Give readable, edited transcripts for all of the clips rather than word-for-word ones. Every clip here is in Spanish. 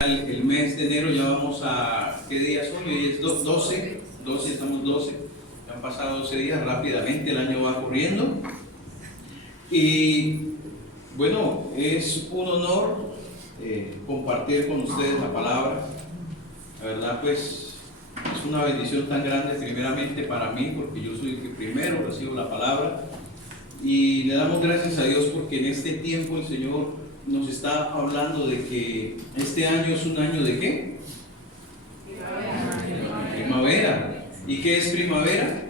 El mes de enero ya vamos a, ¿qué día es hoy? Hoy es 12, estamos 12, han pasado 12 días rápidamente, el año va corriendo y bueno, es un honor compartir con ustedes la palabra. La verdad pues es una bendición tan grande primeramente para mí, porque yo soy el que primero recibo la palabra, y le damos gracias a Dios porque en este tiempo el Señor nos está hablando de que este año es un año de ¿qué? Primavera. ¿Y qué es primavera?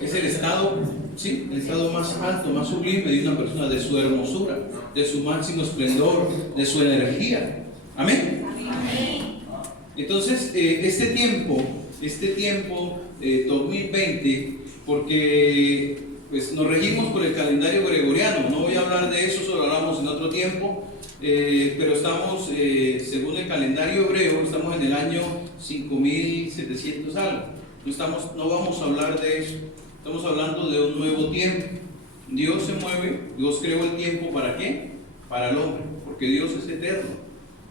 Es el estado, sí, el estado más alto, más sublime de una persona, de su hermosura, de su máximo esplendor, de su energía. Amén. Entonces, este tiempo 2020, porque pues nos regimos por el calendario gregoriano. No voy a hablar de eso, solo hablamos en otro tiempo, pero estamos, según el calendario hebreo, estamos en el año 5700 algo. No vamos a hablar de eso, estamos hablando de un nuevo tiempo. Dios se mueve, Dios creó el tiempo, ¿para qué? Para el hombre, porque Dios es eterno.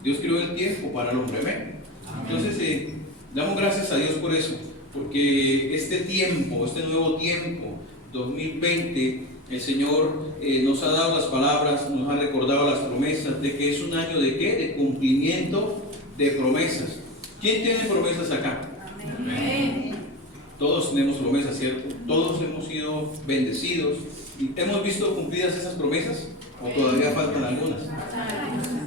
Dios creó el tiempo para el hombre. Amén. Entonces, damos gracias a Dios por eso, porque este tiempo, este nuevo tiempo 2020, el Señor nos ha dado las palabras, nos ha recordado las promesas de que es un año de ¿qué? De cumplimiento de promesas. ¿Quién tiene promesas acá? Amén. Todos tenemos promesas, ¿cierto? Todos hemos sido bendecidos. ¿Y hemos visto cumplidas esas promesas? ¿O todavía faltan algunas?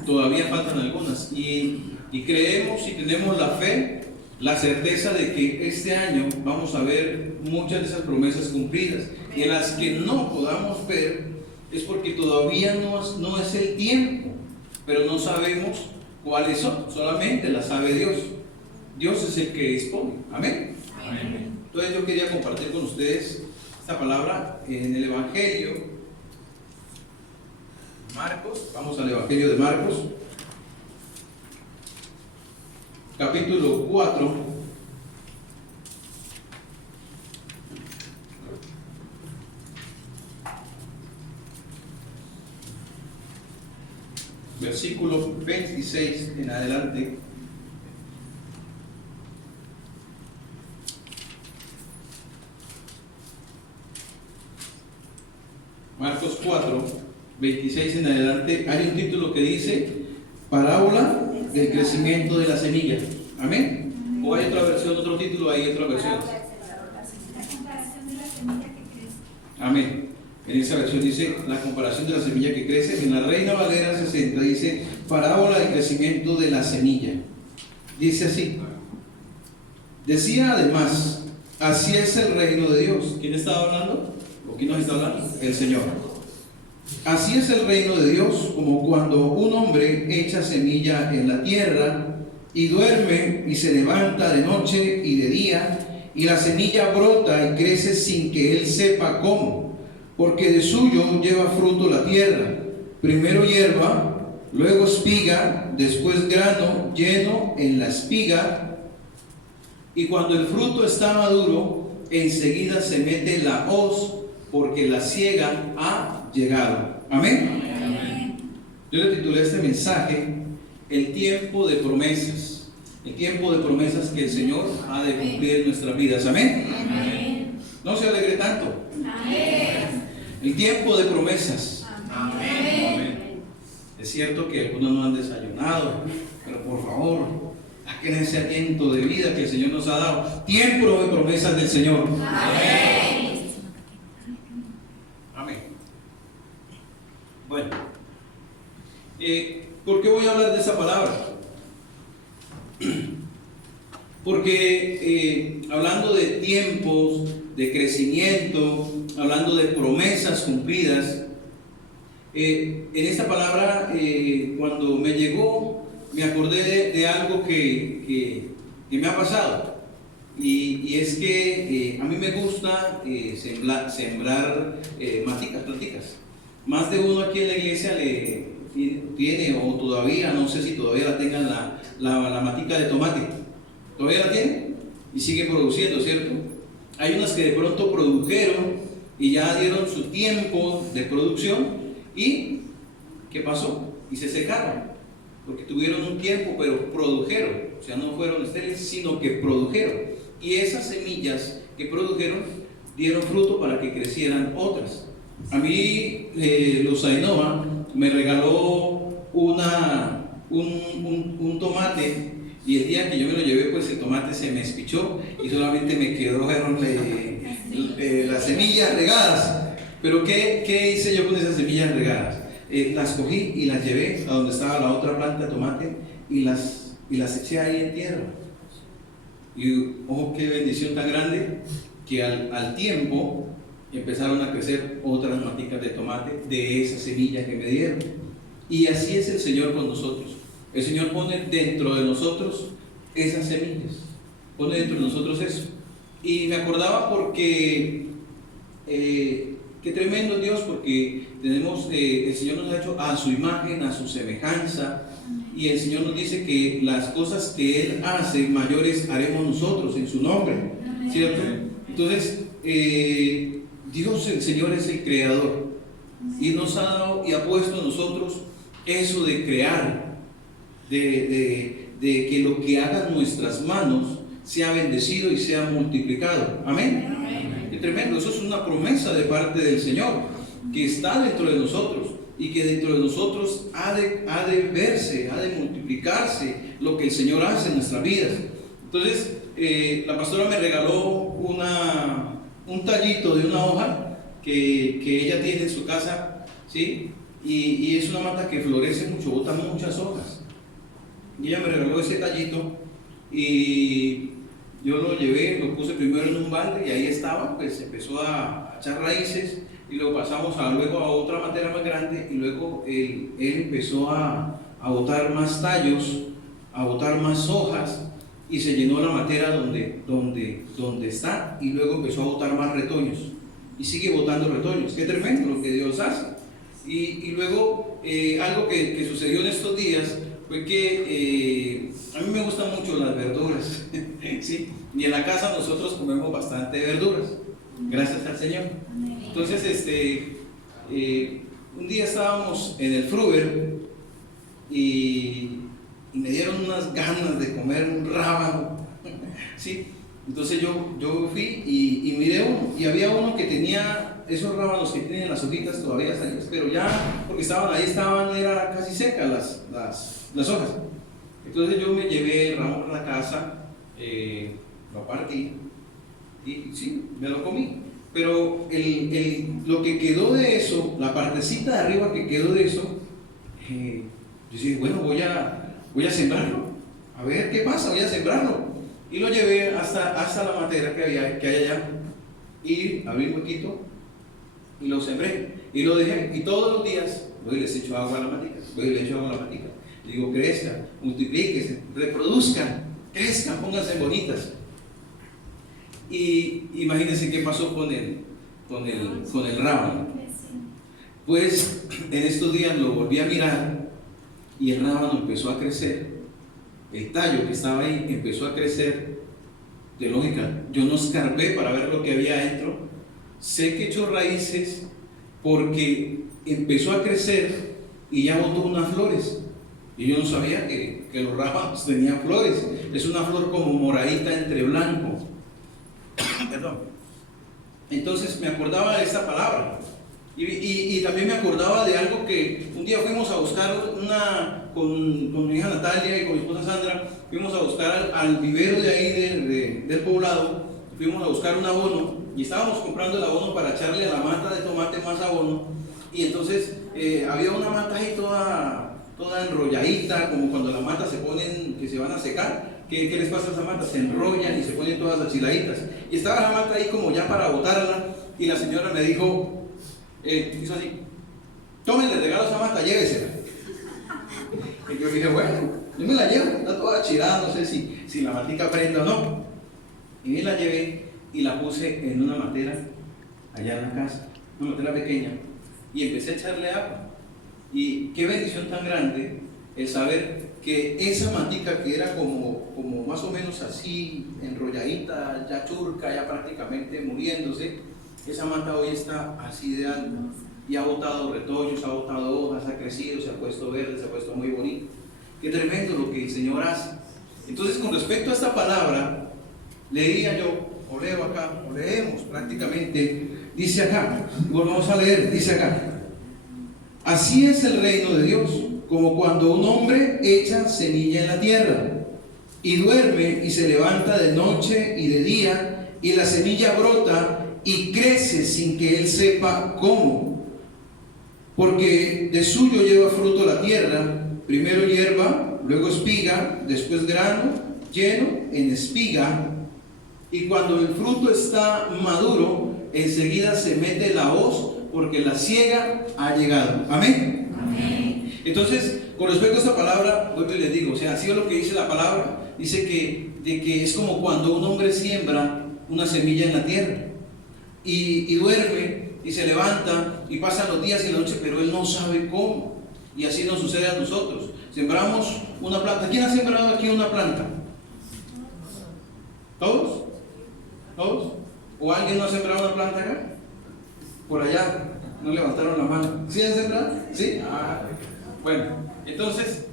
Todavía faltan algunas. Y creemos y tenemos la fe, la certeza de que este año vamos a ver muchas de esas promesas cumplidas, y en las que no podamos ver es porque todavía no es el tiempo, pero no sabemos cuáles son, solamente las sabe Dios. Dios es el que dispone. Amén. Entonces yo quería compartir con ustedes esta palabra en el Evangelio Marcos. Vamos al Evangelio de Marcos, capítulo 4, versículo 26 en adelante. Marcos 4, 26 en adelante, hay un título que dice Parábola del crecimiento de la semilla. Amén. O hay otra versión, otro título, hay otra versión. Amén. En esa versión dice la comparación de la semilla que crece. En la Reina Valera 60 dice parábola del crecimiento de la semilla. Dice así. Decía además, así es el reino de Dios. ¿Quién estaba hablando? ¿O quién nos está hablando? El Señor. Así es el reino de Dios, como cuando un hombre echa semilla en la tierra y duerme y se levanta de noche y de día, y la semilla brota y crece sin que él sepa cómo, porque de suyo lleva fruto la tierra, primero hierba, luego espiga, después grano lleno en la espiga, y cuando el fruto está maduro, enseguida se mete la hoz, porque la siega ha llegado. Amén. Amén. Yo le titulé este mensaje el tiempo de promesas. El tiempo de promesas que el Señor ha de cumplir en nuestras vidas. Amén. Amén. No se alegre tanto. Amén. El tiempo de promesas. Amén. Amén. Es cierto que algunos no han desayunado, pero por favor, saquen ese aliento de vida que el Señor nos ha dado. Tiempo de promesas del Señor. Amén. Amén. Bueno, ¿por qué voy a hablar de esa palabra? Porque hablando de tiempos, de crecimiento, hablando de promesas cumplidas, en esta palabra, cuando me llegó, me acordé de algo que me ha pasado. Y es que a mí me gusta sembrar planticas. Más de uno aquí en la iglesia tiene, o todavía, no sé si todavía la tengan, la matica de tomate. ¿Todavía la tienen? Y sigue produciendo, ¿cierto? Hay unas que de pronto produjeron y ya dieron su tiempo de producción. ¿Y qué pasó? y se secaron, porque tuvieron un tiempo, pero produjeron, o sea, no fueron estériles, sino que produjeron. Y esas semillas que produjeron dieron fruto para que crecieran otras. A mí, los Ainhoa me regaló un tomate, y el día que yo me lo llevé, pues el tomate se me espichó y solamente me quedaron las semillas regadas. Pero ¿qué hice yo con esas semillas regadas? Las cogí y las llevé a donde estaba la otra planta de tomate y las eché ahí en tierra. Y ojo, qué bendición tan grande, que al tiempo empezaron a crecer otras maticas de tomate de esas semillas que me dieron. Y así es el Señor con nosotros. El Señor pone dentro de nosotros esas semillas, pone dentro de nosotros eso. Y me acordaba porque qué tremendo Dios, porque tenemos, el Señor nos ha hecho a su imagen, a su semejanza, y el Señor nos dice que las cosas que Él hace mayores haremos nosotros en su nombre, ¿cierto? Entonces, Dios, el Señor, es el creador, y nos ha dado y ha puesto en nosotros eso de crear, de que lo que hagan nuestras manos sea bendecido y sea multiplicado. Amén. Qué tremendo, eso es una promesa de parte del Señor, que está dentro de nosotros, y que dentro de nosotros ha de verse, ha de multiplicarse lo que el Señor hace en nuestras vidas. Entonces, la pastora me regaló un tallito de una hoja que ella tiene en su casa, ¿sí? Y es una mata que florece mucho, bota muchas hojas. Y ella me regaló ese tallito, y yo lo llevé, lo puse primero en un balde, y ahí estaba, pues empezó a echar raíces, y luego pasamos luego a otra matera más grande, y luego él empezó a botar más tallos, a botar más hojas, y se llenó la matera donde está, y luego empezó a botar más retoños, y sigue botando retoños. Qué tremendo lo que Dios hace. Y luego algo que sucedió en estos días fue que a mí me gustan mucho las verduras, ¿sí? Y en la casa nosotros comemos bastante verduras, gracias al Señor. Entonces, un día estábamos en el Fruver y me dieron unas ganas de comer un rábano, ¿sí? Entonces yo fui y miré uno, y había uno que tenía esos rábanos que tienen las hojitas todavía salidas, pero ya, porque era casi secas las hojas. Entonces yo me llevé el ramo para la casa, lo partí y sí, me lo comí. Pero lo que quedó de eso, la partecita de arriba que quedó de eso, yo dije, bueno, voy a sembrarlo, a ver qué pasa, voy a sembrarlo. Y lo llevé hasta la matera que hay allá, y abrí un huequito y lo sembré y lo dejé, y todos los días voy y les echo agua a la matica, le digo, crezcan, multiplíquense, reproduzcan, crezcan, pónganse bonitas. Y imagínense qué pasó con el rábano. Pues en estos días lo volví a mirar, y el rábano empezó a crecer, el tallo que estaba ahí empezó a crecer. De lógica, yo no escarbé para ver lo que había adentro, sé que echó raíces porque empezó a crecer y ya botó unas flores, y yo no sabía que los rábanos tenían flores. Es una flor como moradita entre blanco. Perdón. Entonces me acordaba de esta palabra, y también me acordaba de algo que un día fuimos a buscar con mi hija Natalia y con mi esposa Sandra. Fuimos a buscar al vivero de ahí del poblado, fuimos a buscar un abono, y estábamos comprando el abono para echarle a la mata de tomate más abono. Y entonces había una mata ahí toda enrolladita, como cuando las matas que se van a secar. ¿Qué les pasa a esa mata? Se enrollan y se ponen todas achiladitas. Y estaba la mata ahí como ya para botarla, y la señora me dijo, hizo así: tomen, les regalo esa mata, llévesela. Y yo dije, bueno, yo me la llevo, está toda achilada, no sé si la matica prenda o no. Y me la llevé y la puse en una matera allá en la casa, una matera pequeña, y empecé a echarle agua. Y qué bendición tan grande el saber que esa matica, que era como más o menos así, enrolladita, ya churca, ya prácticamente muriéndose, esa mata hoy está así de alta. y ha botado retoños, ha botado hojas, ha crecido, se ha puesto verde, se ha puesto muy bonito. Qué tremendo lo que el Señor hace. Entonces, con respecto a esta palabra, leía yo, o leo acá, o leemos prácticamente, dice acá, volvamos a leer, dice acá: así es el reino de Dios, como cuando un hombre echa semilla en la tierra, y duerme y se levanta de noche y de día, y la semilla brota y crece sin que él sepa cómo, porque de suyo lleva fruto la tierra, primero hierba, luego espiga, después grano lleno en espiga, y cuando el fruto está maduro, enseguida se mete la hoz, porque la siega ha llegado. Amén. Amén. Entonces, con respecto a esta palabra, vuelvo y les digo, o sea, así es lo que dice la palabra. Dice que es como cuando un hombre siembra una semilla en la tierra y duerme y se levanta y pasan los días y la noche, pero él no sabe cómo. Y así nos sucede a nosotros. Sembramos una planta. ¿Quién ha sembrado aquí una planta? ¿Todos? ¿Todos? ¿O alguien no ha sembrado una planta acá? Por allá, no levantaron la mano. ¿Sí han sembrado? ¿Sí? Bueno, entonces,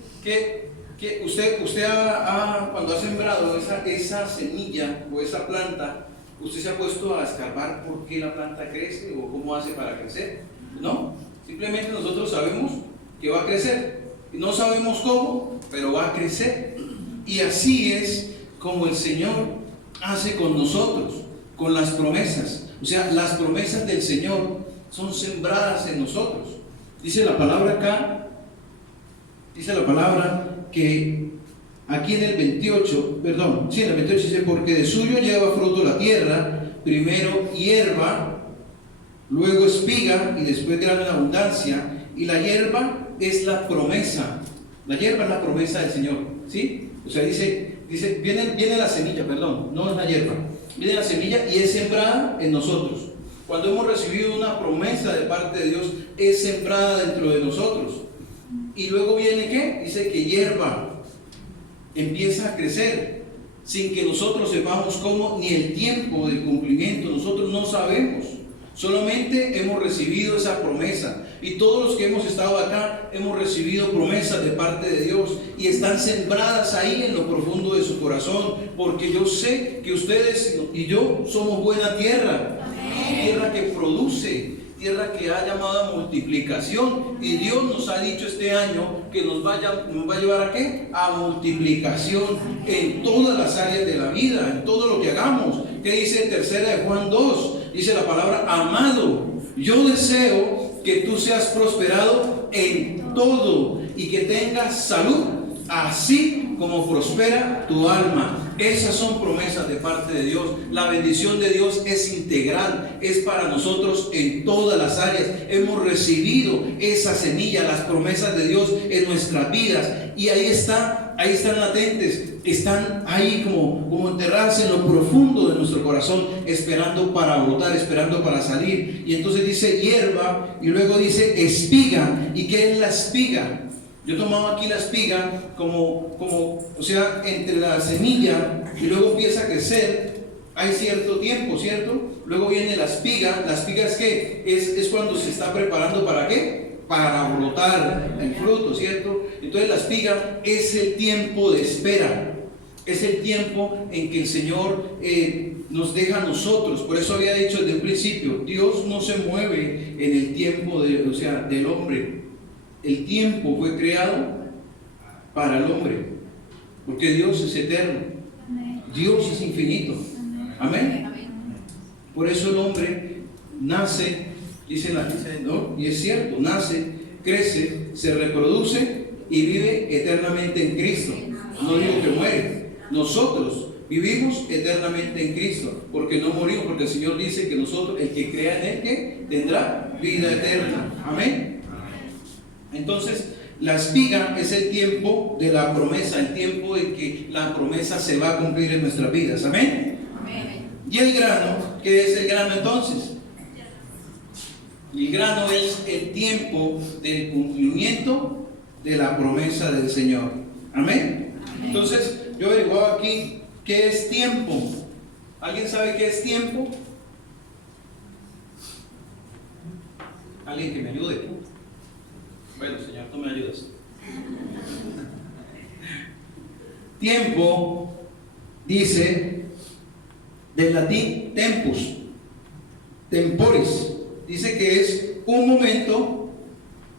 usted cuando ha sembrado esa semilla o esa planta, usted se ha puesto a escarbar por qué la planta crece o cómo hace para crecer? No, simplemente nosotros sabemos que va a crecer. No sabemos cómo, pero va a crecer. Y así es como el Señor hace con nosotros, con las promesas. O sea, las promesas del Señor son sembradas en nosotros. Dice la palabra acá, dice la palabra que aquí en el 28, perdón, sí, en el 28 dice: porque de suyo lleva fruto la tierra, primero hierba, luego espiga y después grano en abundancia. Y la hierba es la promesa. La hierba es la promesa del Señor, ¿sí? O sea, dice viene la semilla, perdón, no es la hierba. Viene la semilla y es sembrada en nosotros. Cuando hemos recibido una promesa de parte de Dios, es sembrada dentro de nosotros. Y luego viene, ¿qué? Dice que hierba, empieza a crecer, sin que nosotros sepamos cómo, ni el tiempo del cumplimiento. Nosotros no sabemos. Solamente hemos recibido esa promesa. Y todos los que hemos estado acá hemos recibido promesas de parte de Dios y están sembradas ahí en lo profundo de su corazón, porque yo sé que ustedes y yo somos buena tierra. Amén. Tierra que produce, tierra que ha llamado a multiplicación, y Dios nos ha dicho este año que nos va a llevar a ¿qué? A multiplicación en todas las áreas de la vida, en todo lo que hagamos. ¿Qué dice en 3 Juan 2? Dice la palabra: amado, yo deseo que tú seas prosperado en todo y que tengas salud, así como prospera tu alma. Esas son promesas de parte de Dios. La bendición de Dios es integral, es para nosotros en todas las áreas. Hemos recibido esa semilla, las promesas de Dios en nuestras vidas, y ahí están latentes, están ahí como enterradas en lo profundo de nuestro corazón, esperando para brotar, esperando para salir. Y entonces dice hierba y luego dice espiga. ¿Y qué es la espiga? Yo tomaba aquí la espiga como, o sea, entre la semilla y luego empieza a crecer, hay cierto tiempo, ¿cierto? Luego viene la espiga. ¿La espiga es qué? Es cuando se está preparando ¿para qué? Para brotar el fruto, ¿cierto? Entonces la espiga es el tiempo de espera, es el tiempo en que el Señor nos deja a nosotros. Por eso había dicho desde el principio, Dios no se mueve en el tiempo del hombre. El tiempo fue creado para el hombre, porque Dios es eterno, Dios es infinito. Amén. Por eso el hombre nace, dice, ¿no? Y es cierto, nace, crece, se reproduce y vive eternamente en Cristo. No digo que muere. Nosotros vivimos eternamente en Cristo, porque no morimos, porque el Señor dice que nosotros, el que crea en Él, ¿qué? Tendrá vida eterna. Amén. Entonces, la espiga es el tiempo de la promesa, el tiempo en que la promesa se va a cumplir en nuestras vidas. Amén. Amén. ¿Y el grano? ¿Qué es el grano entonces? El grano es el tiempo del cumplimiento de la promesa del Señor. Amén. Entonces, yo averiguaba aquí qué es tiempo. ¿Alguien sabe qué es tiempo? Alguien que me ayude. Bueno, Señor, tú me ayudas. Tiempo, dice, del latín tempus, temporis, dice que es un momento,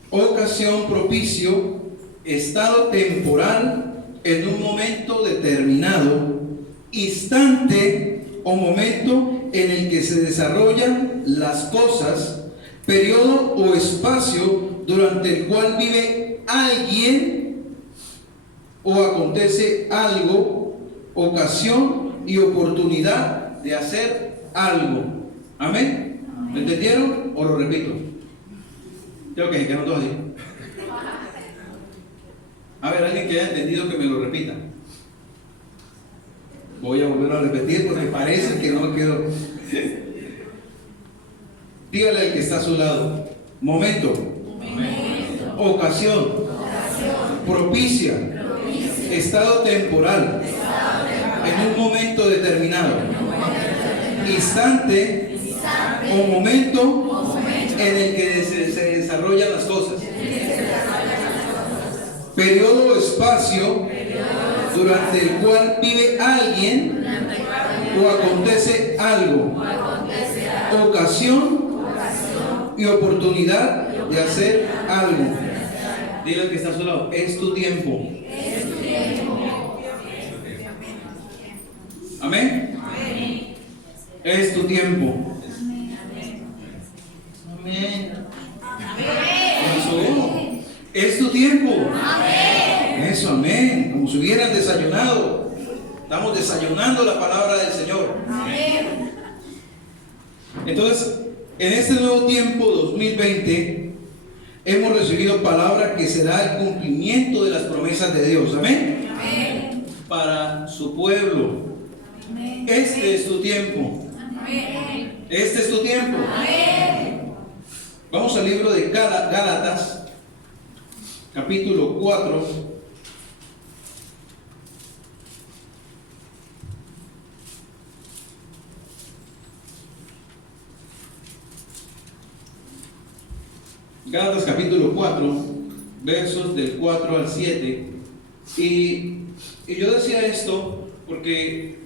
ocasión, propicio, estado temporal en un momento determinado, instante o momento en el que se desarrollan las cosas, periodo o espacio durante el cual vive alguien o acontece algo, ocasión y oportunidad de hacer algo. ¿Amén? ¿Me entendieron? ¿O lo repito? Creo que no todo así. A ver, alguien que haya entendido que me lo repita. Voy a volver a repetir porque parece que no quedó. Dígale al que está a su lado: momento, ocasión, propicia, estado temporal, en un momento determinado, instante o momento en el que se desarrollan las cosas, periodo o espacio durante el cual vive alguien o acontece algo, ocasión y oportunidad de hacer algo. Dile al que está a su lado: es tu tiempo. Amén. Es tu tiempo. Amén. Es tu tiempo. Eso, amén. Como si hubieran desayunado. Estamos desayunando la palabra del Señor. Entonces, en este nuevo tiempo 2020 hemos recibido palabra que será el cumplimiento de las promesas de Dios. Amén. Para su pueblo. Este es tu tiempo. Este es tu tiempo. Vamos al libro de Gálatas, capítulo 4. Gálatas capítulo 4, versos del 4 al 7. Y yo decía esto porque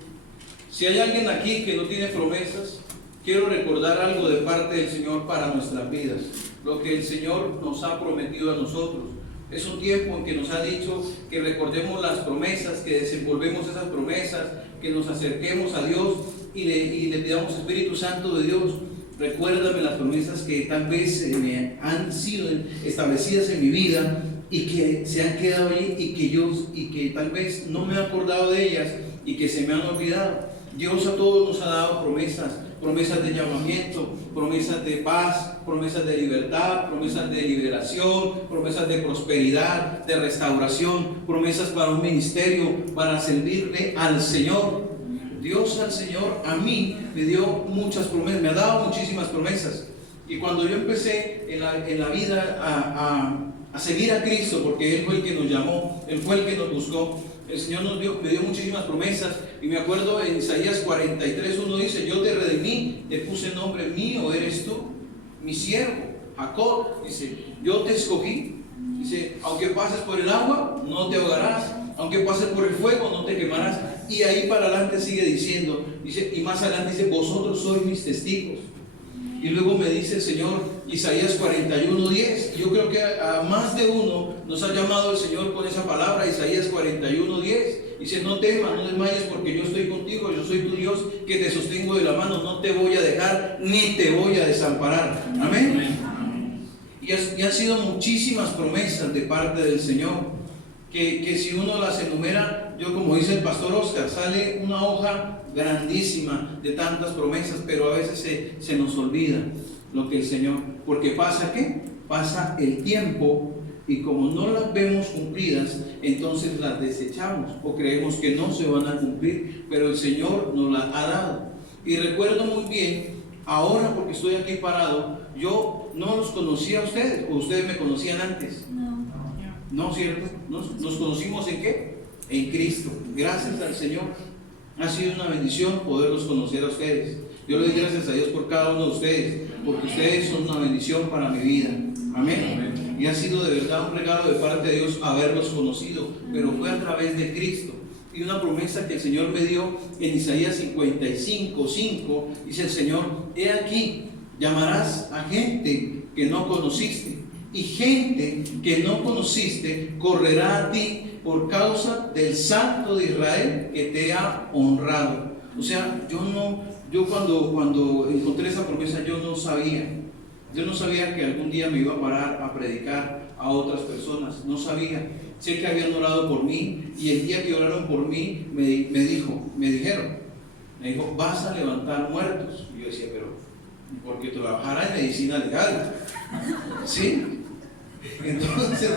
si hay alguien aquí que no tiene promesas, quiero recordar algo de parte del Señor para nuestras vidas. Lo que el Señor nos ha prometido a nosotros. Es un tiempo en que nos ha dicho que recordemos las promesas, que desenvolvemos esas promesas, que nos acerquemos a Dios y le pidamos: Espíritu Santo de Dios, recuérdame las promesas que tal vez me han sido establecidas en mi vida y que se han quedado ahí y que tal vez no me he acordado de ellas y que se me han olvidado. Dios a todos nos ha dado promesas, promesas de llamamiento, promesas de paz, promesas de libertad, promesas de liberación, promesas de prosperidad, de restauración, promesas para un ministerio, para servirle al Señor. Dios al Señor, a mí me dio muchas promesas, me ha dado muchísimas promesas. Y cuando yo empecé en la vida a seguir a Cristo, porque Él fue el que nos llamó, Él fue el que nos buscó, el Señor me dio muchísimas promesas. Y me acuerdo en Isaías 43:1 dice: yo te redimí, te puse nombre mío, eres tú, mi siervo, Jacob. Dice: yo te escogí. Dice: aunque pases por el agua, no te ahogarás, aunque pases por el fuego, no te quemarás. Y ahí para adelante sigue diciendo, dice, y más adelante dice: vosotros sois mis testigos. Y luego me dice el Señor, Isaías 41:10. Yo creo que a más de uno nos ha llamado el Señor con esa palabra, Isaías 41:10. Dice: no temas, no desmayes, porque yo estoy contigo, yo soy tu Dios, que te sostengo de la mano, no te voy a dejar, ni te voy a desamparar. Amén. Y han sido muchísimas promesas de parte del Señor, que si uno las enumera, yo, como dice el pastor Oscar, sale una hoja grandísima de tantas promesas, pero a veces se nos olvida lo que el Señor, porque pasa ¿qué? Pasa el tiempo y como no las vemos cumplidas, entonces las desechamos o creemos que no se van a cumplir, pero el Señor nos las ha dado. Y recuerdo muy bien, ahora porque estoy aquí parado, yo no los conocía a ustedes, o ustedes me conocían antes. No, ¿cierto? ¿Nos conocimos en qué? En Cristo. Gracias al Señor. Ha sido una bendición poderlos conocer a ustedes. Yo le doy gracias a Dios por cada uno de ustedes, porque ustedes son una bendición para mi vida. Amén. Y ha sido de verdad un regalo de parte de Dios haberlos conocido, pero fue a través de Cristo. Y una promesa que el Señor me dio en Isaías 55:5, dice el Señor: he aquí, llamarás a gente que no conociste, y gente que no conociste correrá a ti por causa del Santo de Israel que te ha honrado. O sea, yo cuando encontré esa promesa, yo no sabía que algún día me iba a parar a predicar a otras personas, no sabía. Sé que habían orado por mí, y el día que oraron por mí me dijeron, vas a levantar muertos. Y yo decía, pero porque trabajara en medicina legal, ¿sí? Entonces,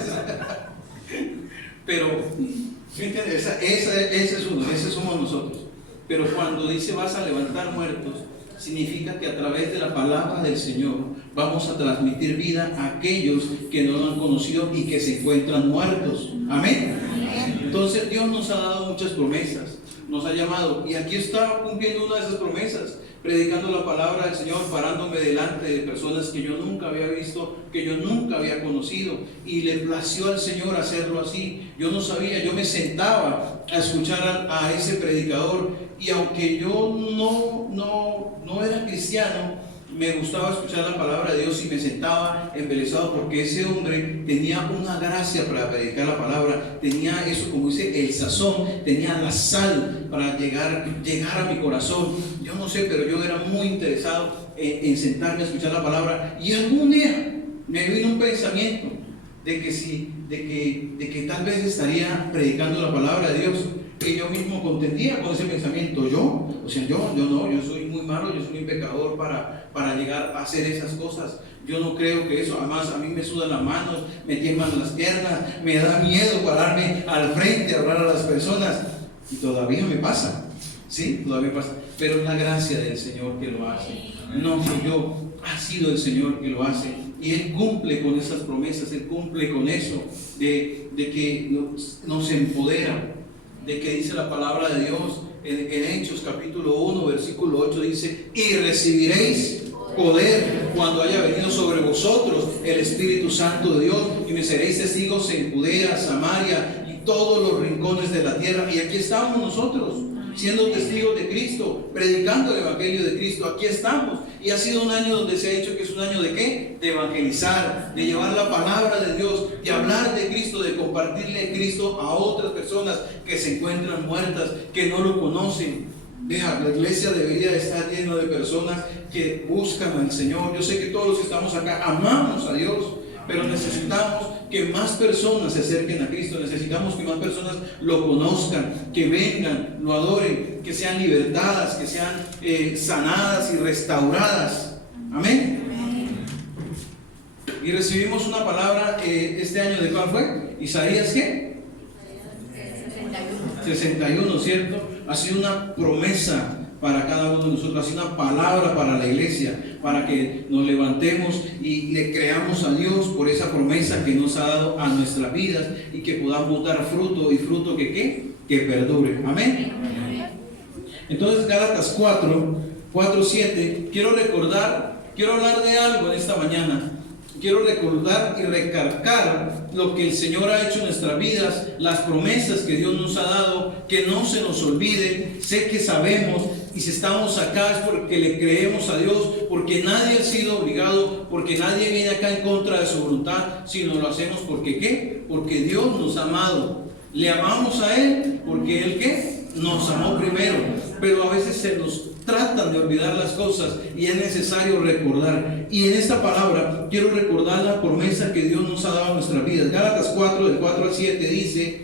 pero ese somos nosotros. Pero cuando dice vas a levantar muertos, significa que a través de la palabra del Señor vamos a transmitir vida a aquellos que no lo han conocido y que se encuentran muertos. Amén. Entonces Dios nos ha dado muchas promesas, nos ha llamado, y aquí está cumpliendo una de esas promesas, predicando la palabra del Señor, parándome delante de personas que yo nunca había visto, que yo nunca había conocido, y le plació al Señor hacerlo así. Yo no sabía, yo me sentaba a escuchar a ese predicador, y aunque yo no era cristiano, me gustaba escuchar la palabra de Dios y me sentaba embelesado, porque ese hombre tenía una gracia para predicar la palabra, tenía eso, como dice, el sazón, tenía la sal para llegar a mi corazón. Yo no sé, pero yo era muy interesado en sentarme a escuchar la palabra, y algún día me vino un pensamiento de que tal vez estaría predicando la palabra de Dios, que yo mismo contendía con ese pensamiento. Yo soy muy malo, yo soy un pecador para llegar a hacer esas cosas. Yo no creo que eso, además a mí me sudan las manos, me tiemblan las piernas, me da miedo pararme al frente a hablar a las personas, y todavía me pasa, ¿sí? Todavía pasa, pero es la gracia del Señor que lo hace, no soy yo, ha sido el Señor que lo hace, y Él cumple con esas promesas, Él cumple con eso, de que nos empodera, de que dice la palabra de Dios en Hechos capítulo 1 versículo 8, dice: y recibiréis poder cuando haya venido sobre vosotros el Espíritu Santo de Dios, y me seréis testigos en Judea, Samaria y todos los rincones de la tierra. Y aquí estamos nosotros, siendo testigos de Cristo, predicando el Evangelio de Cristo. Aquí estamos, y ha sido un año donde se ha dicho que es un año de ¿qué? De evangelizar, de llevar la palabra de Dios, de hablar de Cristo, de compartirle Cristo a otras personas que se encuentran muertas, que no lo conocen. La iglesia debería estar llena de personas que buscan al Señor. Yo sé que todos los que estamos acá amamos a Dios, pero necesitamos que más personas se acerquen a Cristo, necesitamos que más personas lo conozcan, que vengan, lo adoren, que sean libertadas, que sean sanadas y restauradas. Amén. Y recibimos una palabra este año, ¿de cuál fue? Isaías, ¿qué? 61, ¿cierto? Ha sido una promesa para cada uno de nosotros, ha sido una palabra para la iglesia, para que nos levantemos y le creamos a Dios por esa promesa que nos ha dado a nuestras vidas, y que podamos dar fruto, y fruto que perdure. Amén. Entonces, Gálatas 4:7, quiero hablar de algo en esta mañana. Quiero recordar y recalcar lo que el Señor ha hecho en nuestras vidas, las promesas que Dios nos ha dado, que no se nos olviden. Sé que sabemos, y si estamos acá es porque le creemos a Dios, porque nadie ha sido obligado, porque nadie viene acá en contra de su voluntad, sino lo hacemos porque ¿qué? Porque Dios nos ha amado. Le amamos a Él porque Él ¿qué? Nos amó primero. Pero a veces se nos tratan de olvidar las cosas, y es necesario recordar. Y en esta palabra quiero recordar la promesa que Dios nos ha dado a nuestras vidas. Gálatas 4, del 4 al 7 dice: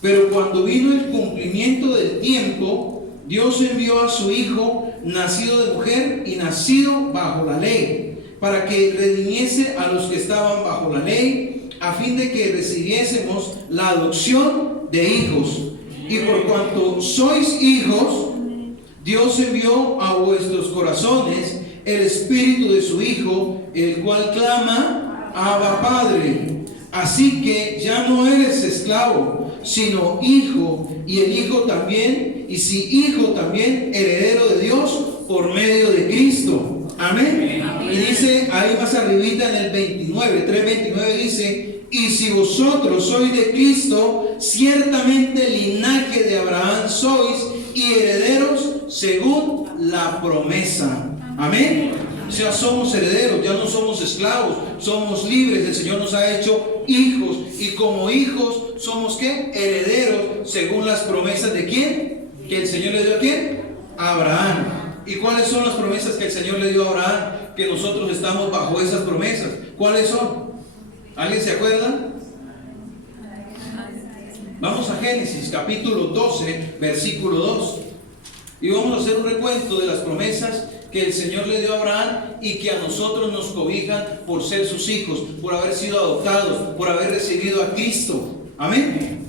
pero cuando vino el cumplimiento del tiempo, Dios envió a su Hijo, nacido de mujer y nacido bajo la ley, para que redimiese a los que estaban bajo la ley, a fin de que recibiésemos la adopción de hijos. Y por cuanto sois hijos, Dios envió a vuestros corazones el Espíritu de su Hijo, el cual clama: Abba, Padre. Así que ya no eres esclavo, sino hijo, y el hijo también, y si hijo también, heredero de Dios por medio de Cristo. Amén. Y dice ahí más arribita en el 29, 3:29 dice: y si vosotros sois de Cristo, ciertamente linaje de Abraham sois y herederos según la promesa. Amén. O sea, somos herederos, ya no somos esclavos, somos libres. El Señor nos ha hecho hijos, y como hijos somos ¿qué? Herederos según las promesas de ¿quién? Que el Señor le dio a ¿quién? A Abraham. ¿Y cuáles son las promesas que el Señor le dio a Abraham? Que nosotros estamos bajo esas promesas. ¿Cuáles son? ¿Alguien se acuerda? Vamos a Génesis capítulo 12, versículo 2. Y vamos a hacer un recuento de las promesas que el Señor le dio a Abraham y que a nosotros nos cobijan por ser sus hijos, por haber sido adoptados, por haber recibido a Cristo. Amén.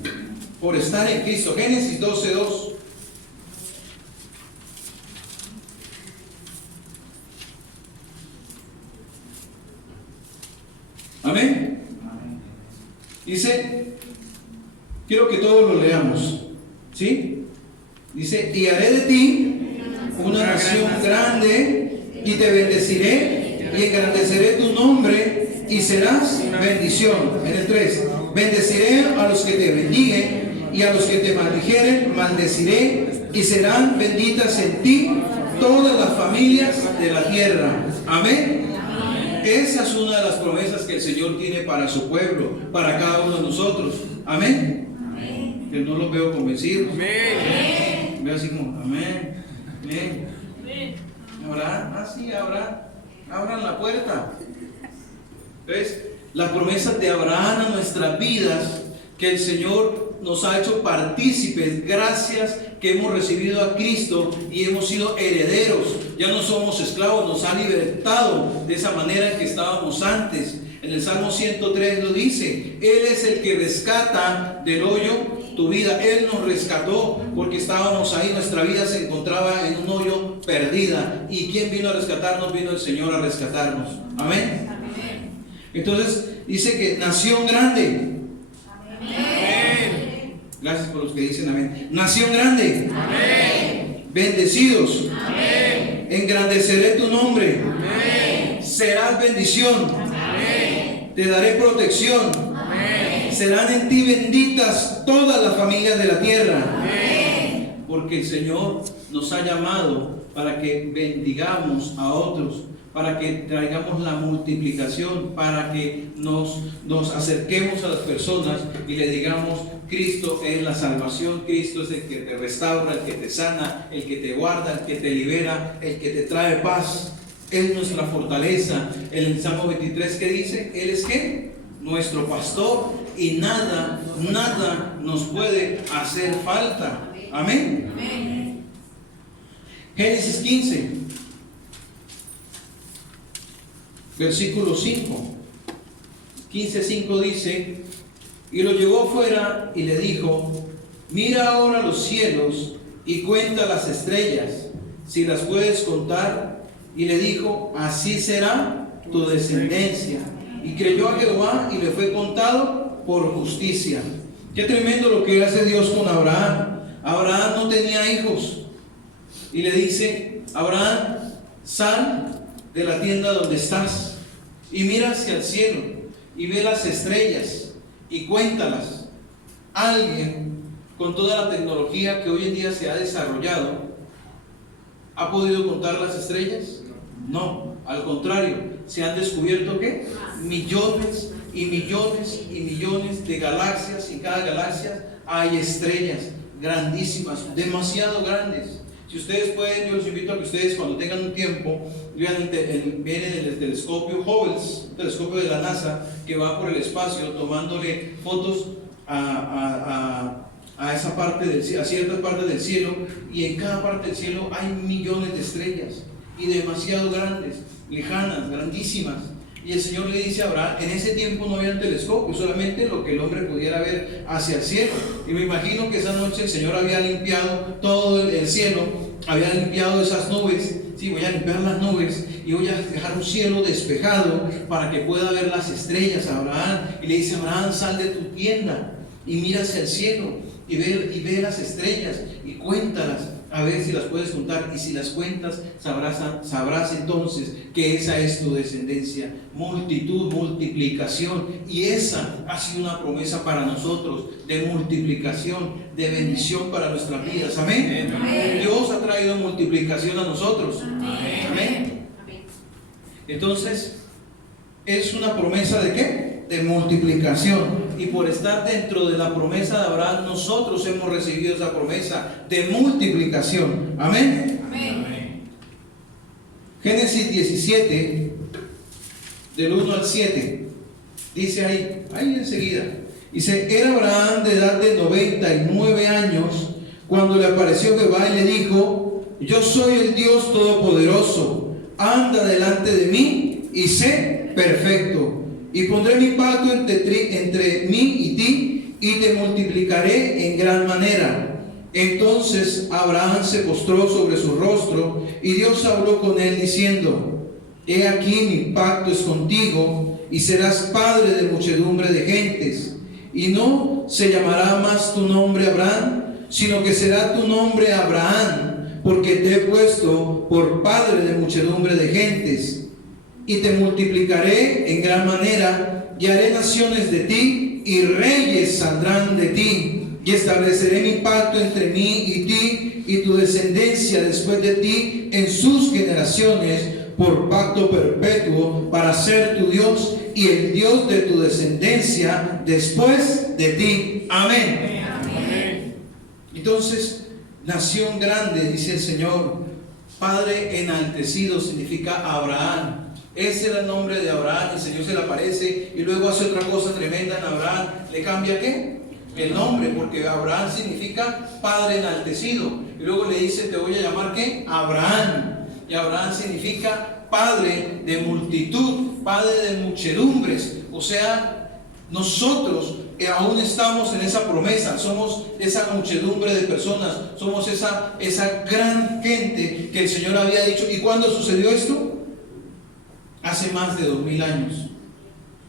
Por estar en Cristo. Génesis 12, 2. Amén. Dice, quiero que todos lo leamos, ¿sí? Dice: y haré de ti una nación grande, y te bendeciré, y engrandeceré tu nombre, y serás bendición. En el 3, bendeciré a los que te bendiguen, y a los que te maldijeren, maldeciré, y serán benditas en ti todas las familias de la tierra. Amén. Esa es una de las promesas que el Señor tiene para su pueblo, para cada uno de nosotros. Amén. Amén. Que no los veo convencidos. Amén. Veo así como, amén. Amén. ¿Habrá? Ah, sí, habrá. Abran la puerta. ¿Ves? Las promesas de Abraham a nuestras vidas, que el Señor nos ha hecho partícipes, gracias que hemos recibido a Cristo y hemos sido herederos. Ya no somos esclavos, nos ha libertado de esa manera en que estábamos antes. En el Salmo 103 lo dice: Él es el que rescata del hoyo tu vida. Él nos rescató porque estábamos ahí, nuestra vida se encontraba en un hoyo perdida. ¿Y quién vino a rescatarnos? Vino el Señor a rescatarnos. Amén. Amén. Entonces dice que nación grande. Amén. Gracias por los que dicen amén. Nación grande. Amén. Bendecidos. Amén. Engrandeceré tu nombre. Amén. Serás bendición. Amén. Te daré protección. Amén. Serán en ti benditas todas las familias de la tierra. Amén. Porque el Señor nos ha llamado para que bendigamos a otros, para que traigamos la multiplicación, para que nos acerquemos a las personas y le digamos: Cristo es la salvación, Cristo es el que te restaura, el que te sana, el que te guarda, el que te libera, el que te trae paz. Él es nuestra fortaleza. En el Salmo 23, ¿qué dice? Él es ¿qué? Nuestro pastor, y nada nos puede hacer falta. Amén. Amén. Génesis 15, versículo 5. 15:5 dice: y lo llevó fuera y le dijo: mira ahora los cielos y cuenta las estrellas, si las puedes contar. Y le dijo: así será tu descendencia. Y creyó a Jehová y le fue contado por justicia. Qué tremendo lo que hace Dios con Abraham. Abraham no tenía hijos. Y le dice: Abraham, sal de la tienda donde estás y mira hacia el cielo y ve las estrellas y cuéntalas. Alguien con toda la tecnología que hoy en día se ha desarrollado, ¿ha podido contar las estrellas? No, al contrario, se han descubierto ¿qué? Millones y millones y millones de galaxias, y en cada galaxia hay estrellas grandísimas, demasiado grandes. Si ustedes pueden, yo los invito a que ustedes, cuando tengan un tiempo, viene el telescopio Hubble, un telescopio de la NASA que va por el espacio tomándole fotos a esa parte a ciertas partes del cielo, y en cada parte del cielo hay millones de estrellas, y demasiado grandes, lejanas, grandísimas. Y el Señor le dice a Abraham: en ese tiempo no había telescopio, solamente lo que el hombre pudiera ver hacia el cielo. Y me imagino que esa noche el Señor había limpiado todo el cielo, había limpiado esas nubes, sí, voy a limpiar las nubes y voy a dejar un cielo despejado para que pueda ver las estrellas a Abraham. Y le dice: Abraham, sal de tu tienda y mira hacia el cielo y ve las estrellas y cuéntalas, a ver si las puedes contar, y si las cuentas sabrás entonces que esa es tu descendencia. Multitud, multiplicación, y esa ha sido una promesa para nosotros de multiplicación, de bendición para nuestras vidas. Amén. Amén. Dios ha traído multiplicación a nosotros. Amén. Amén. Entonces, es una promesa ¿de qué? De multiplicación. Y por estar dentro de la promesa de Abraham, nosotros hemos recibido esa promesa de multiplicación. Amén. Amén. Génesis 17, del 1 al 7, dice ahí enseguida, dice: era Abraham de edad de 99 años cuando le apareció Jehová y le dijo: yo soy el Dios Todopoderoso, anda delante de mí y sé perfecto. Y pondré mi pacto entre mí y ti, y te multiplicaré en gran manera. Entonces Abraham se postró sobre su rostro, y Dios habló con él diciendo: he aquí mi pacto es contigo, y serás padre de muchedumbre de gentes. Y no se llamará más tu nombre Abraham, sino que será tu nombre Abraham, porque te he puesto por padre de muchedumbre de gentes. Y te multiplicaré en gran manera, y haré naciones de ti, y reyes saldrán de ti. Y estableceré mi pacto entre mí y ti, y tu descendencia después de ti, en sus generaciones, por pacto perpetuo, para ser tu Dios y el Dios de tu descendencia después de ti. Amén. Amén. Entonces, nación grande, dice el Señor. Padre enaltecido significa Abraham. Ese era el nombre de Abraham. El Señor se le aparece y luego hace otra cosa tremenda en Abraham. ¿Le cambia qué? El nombre, porque Abraham significa Padre enaltecido. Y luego le dice: te voy a llamar ¿qué? Abraham. Y Abraham significa Padre de multitud, Padre de muchedumbres. O sea, nosotros aún estamos en esa promesa. Somos esa muchedumbre de personas. Somos esa gran gente que el Señor había dicho. ¿Y cuándo sucedió esto? Hace más de 2000 años.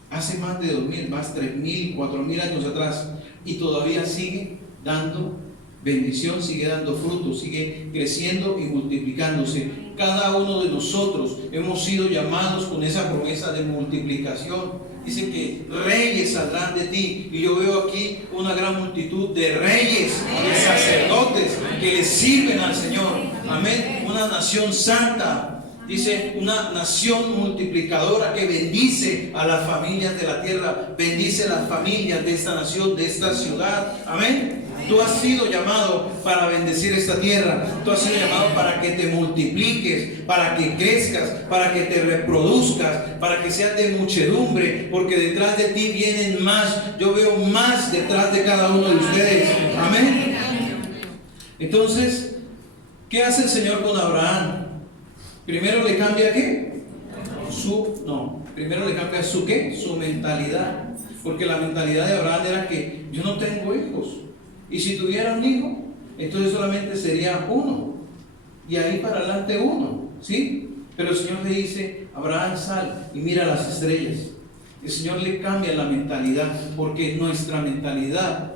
Hace más de 2000, más 3000, 4000 años atrás. Y todavía sigue dando bendición, sigue dando frutos, sigue creciendo y multiplicándose. Cada uno de nosotros hemos sido llamados con esa promesa de multiplicación. Dice que reyes saldrán de ti. Y yo veo aquí una gran multitud de reyes, de sacerdotes que le sirven al Señor. Amén. Una nación santa. Dice: una nación multiplicadora que bendice a las familias de la tierra, bendice a las familias de esta nación, de esta ciudad. Amén. Tú has sido llamado para bendecir esta tierra. Tú has sido llamado para que te multipliques, para que crezcas, para que te reproduzcas, para que seas de muchedumbre, porque detrás de ti vienen más. Yo veo más detrás de cada uno de ustedes. Amén. Entonces, ¿qué hace el Señor con Abraham? Primero le cambia ¿qué? Primero le cambia su ¿qué? Su mentalidad. Porque la mentalidad de Abraham era que yo no tengo hijos. Y si tuviera un hijo, entonces solamente sería uno. Y ahí para adelante uno. ¿Sí? Pero el Señor le dice: Abraham, sal y mira las estrellas. El Señor le cambia la mentalidad. Porque nuestra mentalidad,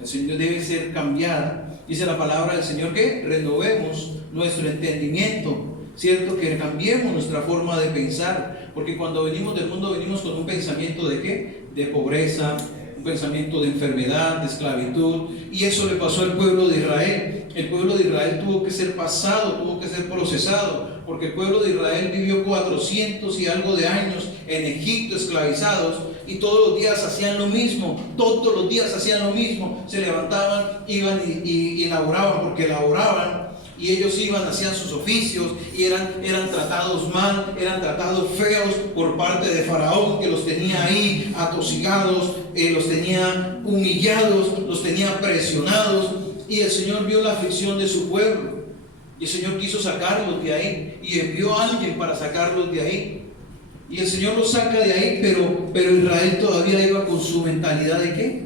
el Señor, debe ser cambiada. Dice la palabra del Señor que renovemos nuestro entendimiento. ¿Cierto? Que cambiemos nuestra forma de pensar, porque cuando venimos del mundo venimos con un pensamiento de ¿qué? De pobreza, un pensamiento de enfermedad, de esclavitud, y eso le pasó al pueblo de Israel. El pueblo de Israel tuvo que ser pasado, tuvo que ser procesado, porque el pueblo de Israel vivió 400 y algo de años en Egipto esclavizados, y todos los días hacían lo mismo, todos los días hacían lo mismo, se levantaban, iban y laboraban, porque laboraban. Y ellos iban, hacían sus oficios y eran tratados mal, eran tratados feos por parte de Faraón, que los tenía ahí atosigados, los tenía humillados, los tenía presionados. Y el Señor vio la aflicción de su pueblo. Y el Señor quiso sacarlos de ahí. Y envió a alguien para sacarlos de ahí. Y el Señor los saca de ahí, pero Israel todavía iba con su mentalidad de ¿qué?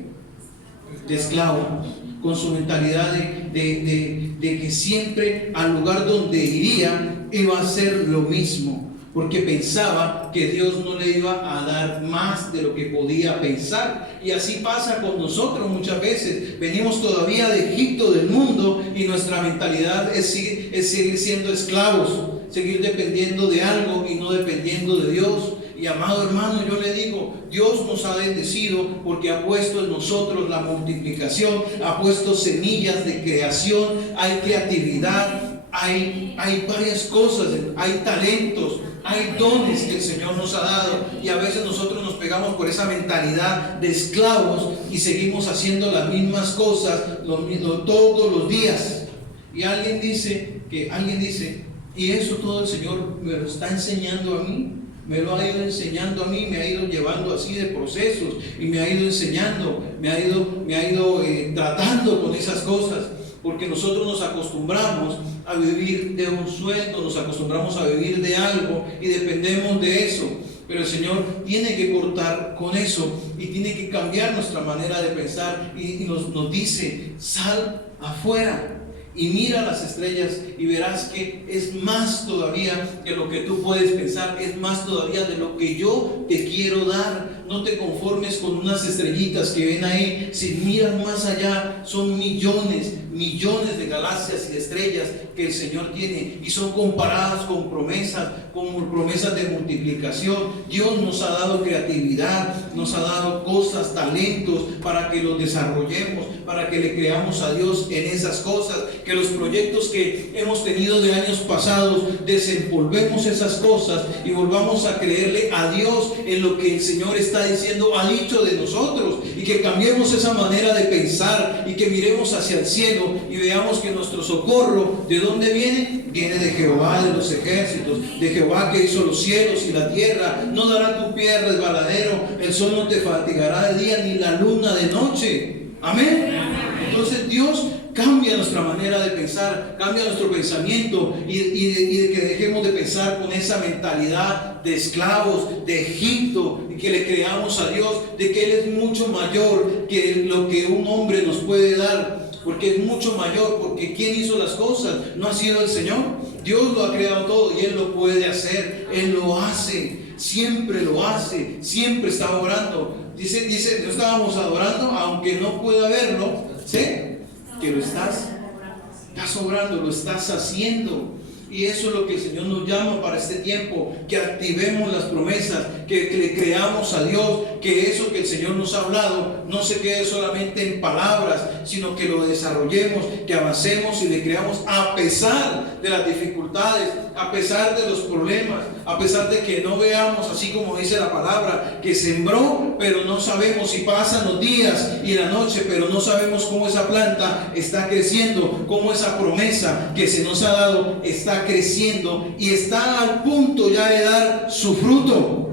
de esclavo, con su mentalidad de que siempre al lugar donde iría iba a hacer lo mismo, porque pensaba que Dios no le iba a dar más de lo que podía pensar. Y así pasa con nosotros muchas veces. Venimos todavía de Egipto, del mundo, y nuestra mentalidad es seguir siendo esclavos, seguir dependiendo de algo y no dependiendo de Dios. Y amado hermano, yo le digo, Dios nos ha bendecido porque ha puesto en nosotros la multiplicación, ha puesto semillas de creación, hay creatividad, hay varias cosas, hay talentos, hay dones que el Señor nos ha dado, y a veces nosotros nos pegamos por esa mentalidad de esclavos y seguimos haciendo las mismas cosas todos los días. Y alguien dice, y eso todo el Señor me lo está enseñando a mí. Me lo ha ido enseñando a mí, me ha ido llevando así de procesos y me ha ido enseñando, me ha ido tratando con esas cosas, porque nosotros nos acostumbramos a vivir de un sueldo, nos acostumbramos a vivir de algo y dependemos de eso. Pero el Señor tiene que cortar con eso y tiene que cambiar nuestra manera de pensar, y nos dice: sal afuera y mira las estrellas y verás que es más todavía que lo que tú puedes pensar, es más todavía de lo que yo te quiero dar. No te conformes con unas estrellitas que ven ahí. Si miras más allá, son millones de galaxias y de estrellas que el Señor tiene, y son comparadas con promesas de multiplicación. Dios nos ha dado creatividad, nos ha dado cosas, talentos, para que los desarrollemos, para que le creamos a Dios en esas cosas, que los proyectos que hemos tenido de años pasados, desempolvemos esas cosas y volvamos a creerle a Dios en lo que el Señor está diciendo, ha dicho de nosotros, y que cambiemos esa manera de pensar y que miremos hacia el cielo y veamos que nuestro socorro, ¿de dónde viene? Viene de Jehová de los ejércitos, de Jehová que hizo los cielos y la tierra. No dará tu pie resbaladero, el sol no te fatigará de día ni la luna de noche. Amén. Entonces Dios cambia nuestra manera de pensar, cambia nuestro pensamiento, y de que dejemos de pensar con esa mentalidad de esclavos de Egipto, y que le creamos a Dios de que Él es mucho mayor que lo que un hombre nos puede dar, porque es mucho mayor, porque ¿quién hizo las cosas? ¿No ha sido el Señor? Dios lo ha creado todo y Él lo puede hacer, Él lo hace, siempre lo hace, siempre está orando. Dice, no estábamos adorando, aunque no pueda verlo, ¿sí? Que lo estás obrando, lo estás haciendo. Y eso es lo que el Señor nos llama para este tiempo, que activemos las promesas, que le creamos a Dios, que eso que el Señor nos ha hablado no se quede solamente en palabras, sino que lo desarrollemos, que avancemos y le creamos a pesar de las dificultades, a pesar de los problemas, a pesar de que no veamos, así como dice la palabra, que sembró, pero no sabemos si pasan los días y la noche, pero no sabemos cómo esa planta está creciendo, cómo esa promesa que se nos ha dado está creciendo y está al punto ya de dar su fruto.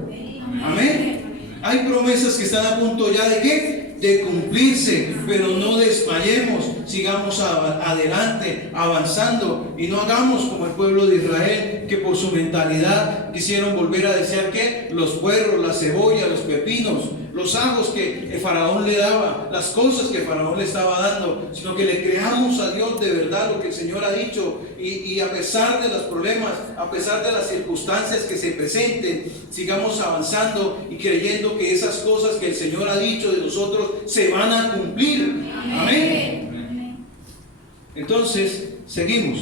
Amén. Hay promesas que están a punto ya de ¿qué? De cumplirse, pero no desmayemos, sigamos adelante, avanzando, y no hagamos como el pueblo de Israel, que por su mentalidad quisieron volver a desear ¿qué? Los puerros, la cebolla, los pepinos, los ajos que el faraón le daba, las cosas que el faraón le estaba dando, sino que le creamos a Dios de verdad lo que el Señor ha dicho, y a pesar de los problemas, a pesar de las circunstancias que se presenten, sigamos avanzando y creyendo que esas cosas que el Señor ha dicho de nosotros se van a cumplir. Amén. Entonces, seguimos.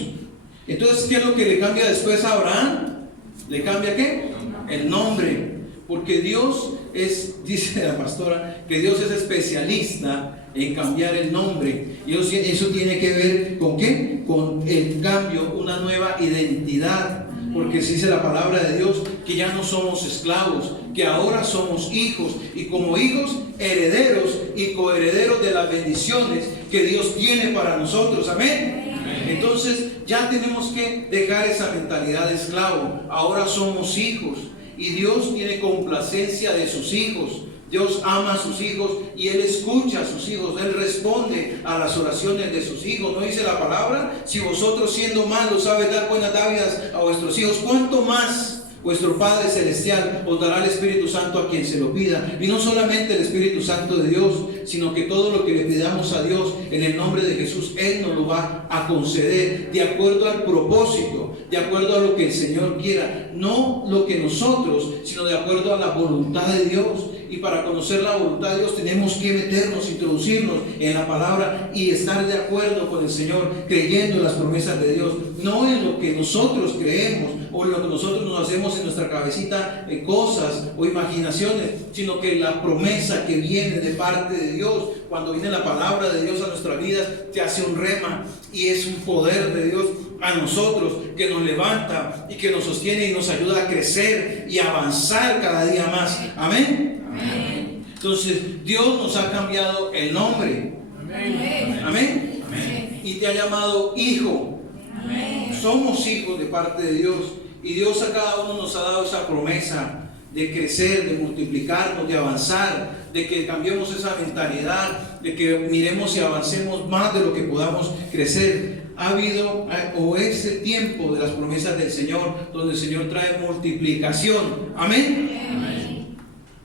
Entonces, ¿qué es lo que le cambia después a Abraham? ¿Le cambia qué? El nombre. Porque Dios es, dice la pastora, que Dios es especialista en cambiar el nombre. Y eso tiene que ver ¿con qué? Con el cambio, una nueva identidad. Porque se dice la palabra de Dios que ya no somos esclavos, que ahora somos hijos, y como hijos, herederos y coherederos de las bendiciones que Dios tiene para nosotros. Amén. Entonces ya tenemos que dejar esa mentalidad de esclavo. Ahora somos hijos, y Dios tiene complacencia de sus hijos. Dios ama a sus hijos y Él escucha a sus hijos. Él responde a las oraciones de sus hijos. ¿No dice la palabra? Si vosotros siendo malos sabéis dar buenas dádivas a vuestros hijos, ¿cuánto más Vuestro Padre Celestial os dará el Espíritu Santo a quien se lo pida. Y no solamente el Espíritu Santo de Dios, sino que todo lo que le pidamos a Dios en el nombre de Jesús, Él nos lo va a conceder de acuerdo al propósito, de acuerdo a lo que el Señor quiera. No lo que nosotros, sino de acuerdo a la voluntad de Dios. Y para conocer la voluntad de Dios tenemos que meternos, introducirnos en la palabra y estar de acuerdo con el Señor, creyendo en las promesas de Dios, no en lo que nosotros creemos o en lo que nosotros nos hacemos en nuestra cabecita, cosas o imaginaciones, sino que la promesa que viene de parte de Dios, cuando viene la palabra de Dios a nuestras vidas, te hace un rema y es un poder de Dios a nosotros que nos levanta y que nos sostiene y nos ayuda a crecer y avanzar cada día más. Amén. Amén. Entonces Dios nos ha cambiado el nombre. Amén. Amén. Amén. Y te ha llamado hijo. Amén. Somos hijos de parte de Dios y Dios a cada uno nos ha dado esa promesa de crecer, de multiplicarnos, de avanzar, de que cambiemos esa mentalidad, de que miremos y avancemos más de lo que podamos crecer. Ha habido o es el tiempo de las promesas del Señor, donde el Señor trae multiplicación. Amén. Amén.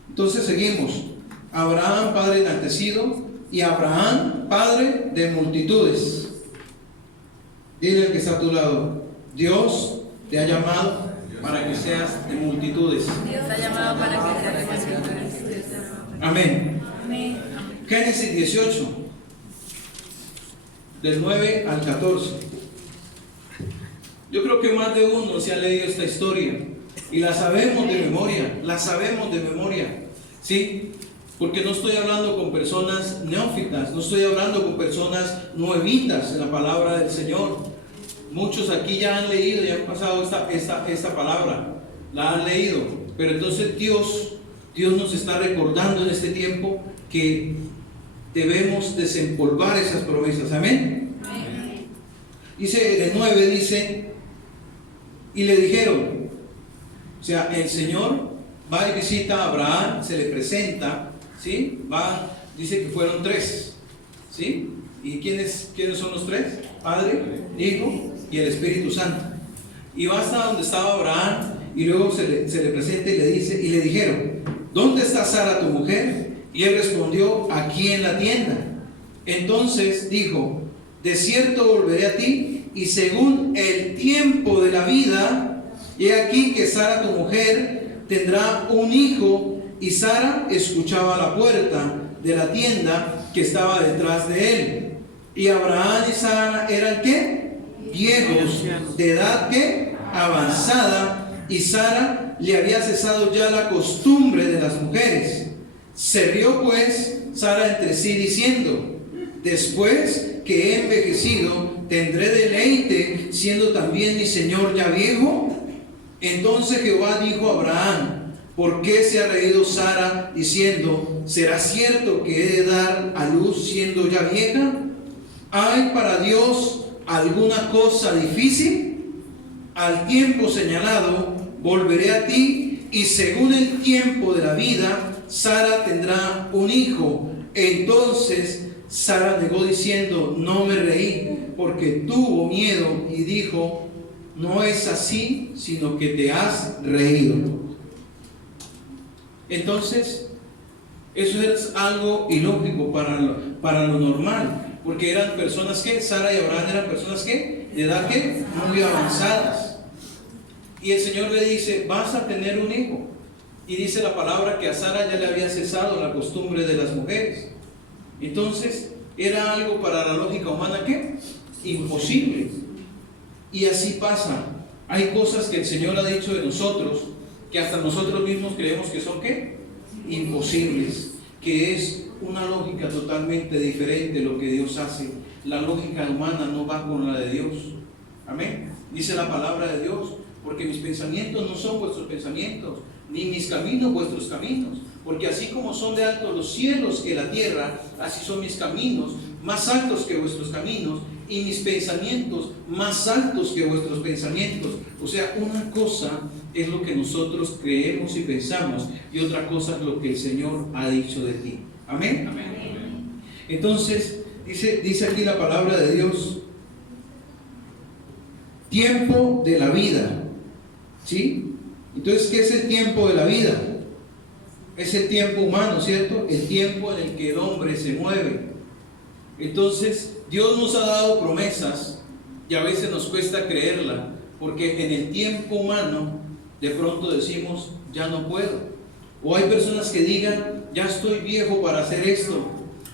Entonces seguimos. Abraham, padre enaltecido, y Abraham, padre de multitudes. Dile al que está a tu lado: Dios te ha llamado para que seas de multitudes. Dios te ha llamado para que seas de multitudes. Amén. Amén. Génesis 18, del 9 al 14. Yo creo que más de uno se ha leído esta historia y la sabemos de memoria, ¿sí? Porque no estoy hablando con personas neófitas, no estoy hablando con personas nuevitas en la palabra del Señor. Muchos aquí ya han leído, ya han pasado esta palabra, la han leído, pero entonces Dios nos está recordando en este tiempo que debemos desempolvar esas promesas. Amén. Amén. Dice en el 9, dice, y le dijeron, o sea, el Señor va y visita a Abraham, se le presenta, ¿sí? Dice que fueron 3, ¿sí? ¿Y quiénes son los 3? Padre, Hijo y el Espíritu Santo. Y va hasta donde estaba Abraham y luego se le presenta y le dice, y le dijeron, ¿dónde está Sara tu mujer? Y él respondió, aquí en la tienda. Entonces dijo, de cierto volveré a ti, y según el tiempo de la vida, he aquí que Sara tu mujer tendrá un hijo. Y Sara escuchaba a la puerta de la tienda que estaba detrás de él. Y Abraham y Sara eran ¿qué? Viejos, de edad ¿qué? Avanzada, y Sara le había cesado ya la costumbre de las mujeres. Se rió pues Sara entre sí diciendo, después que he envejecido, ¿tendré deleite siendo también mi señor ya viejo? Entonces Jehová dijo a Abraham, ¿por qué se ha reído Sara diciendo, ¿será cierto que he de dar a luz siendo ya vieja? ¿Hay para Dios alguna cosa difícil? Al tiempo señalado volveré a ti, y según el tiempo de la vida, Sara tendrá un hijo. Entonces Sara negó diciendo, no me reí, porque tuvo miedo, y dijo, no es así, sino que te has reído. Entonces, eso es algo ilógico para lo normal, porque eran personas que, Sara y Abraham eran personas que, de edad que, muy avanzadas. Y el Señor le dice, vas a tener un hijo. Y dice la palabra que a Sara ya le había cesado la costumbre de las mujeres. Entonces, era algo para la lógica humana que, imposible. Y así pasa. Hay cosas que el Señor ha dicho de nosotros, que hasta nosotros mismos creemos que son ¿qué? Imposibles, que es una lógica totalmente diferente lo que Dios hace. La lógica humana no va con la de Dios. Amén. Dice la palabra de Dios, porque mis pensamientos no son vuestros pensamientos, ni mis caminos vuestros caminos, porque así como son de altos los cielos que la tierra, así son mis caminos más altos que vuestros caminos, y mis pensamientos más altos que vuestros pensamientos. O sea, una cosa es lo que nosotros creemos y pensamos, y otra cosa es lo que el Señor ha dicho de ti. Amén. Amén. Entonces, dice aquí la palabra de Dios, tiempo de la vida, ¿sí? Entonces, ¿qué es el tiempo de la vida? Es el tiempo humano, ¿cierto? El tiempo en el que el hombre se mueve. Entonces, Dios nos ha dado promesas y a veces nos cuesta creerla, porque en el tiempo humano de pronto decimos, ya no puedo. O hay personas que digan, ya estoy viejo para hacer esto,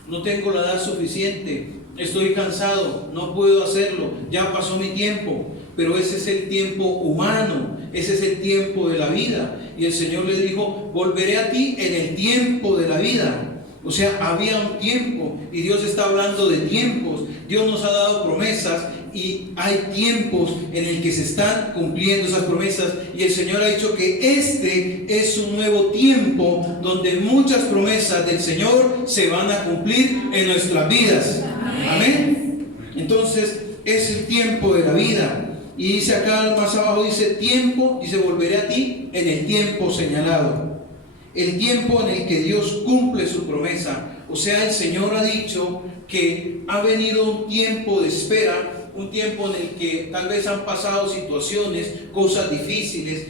no tengo la edad suficiente, estoy cansado, no puedo hacerlo, ya pasó mi tiempo. Pero ese es el tiempo humano, ese es el tiempo de la vida. Y el Señor le dijo, volveré a ti en el tiempo de la vida. O sea, había un tiempo, y Dios está hablando de tiempos. Dios nos ha dado promesas y hay tiempos en el que se están cumpliendo esas promesas, y el Señor ha dicho que este es un nuevo tiempo donde muchas promesas del Señor se van a cumplir en nuestras vidas. Amén. Entonces es el tiempo de la vida. Y dice acá más abajo, dice tiempo, dice volveré a ti en el tiempo señalado. El tiempo en el que Dios cumple su promesa. O sea, el Señor ha dicho que ha venido un tiempo de espera, un tiempo en el que tal vez han pasado situaciones, cosas difíciles,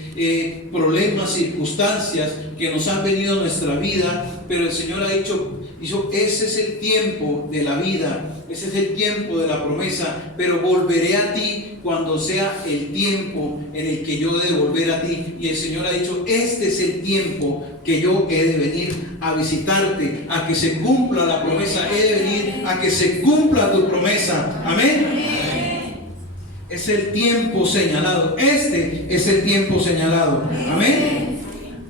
problemas, circunstancias que nos han venido a nuestra vida, pero el Señor ha dicho, ese es el tiempo de la vida, ese es el tiempo de la promesa, pero volveré a ti cuando sea el tiempo en el que yo he de volver a ti. Y el Señor ha dicho, este es el tiempo que yo he de venir a visitarte, a que se cumpla la promesa, he de venir a que se cumpla tu promesa. Amén. Es el tiempo señalado, este es el tiempo señalado. Amén.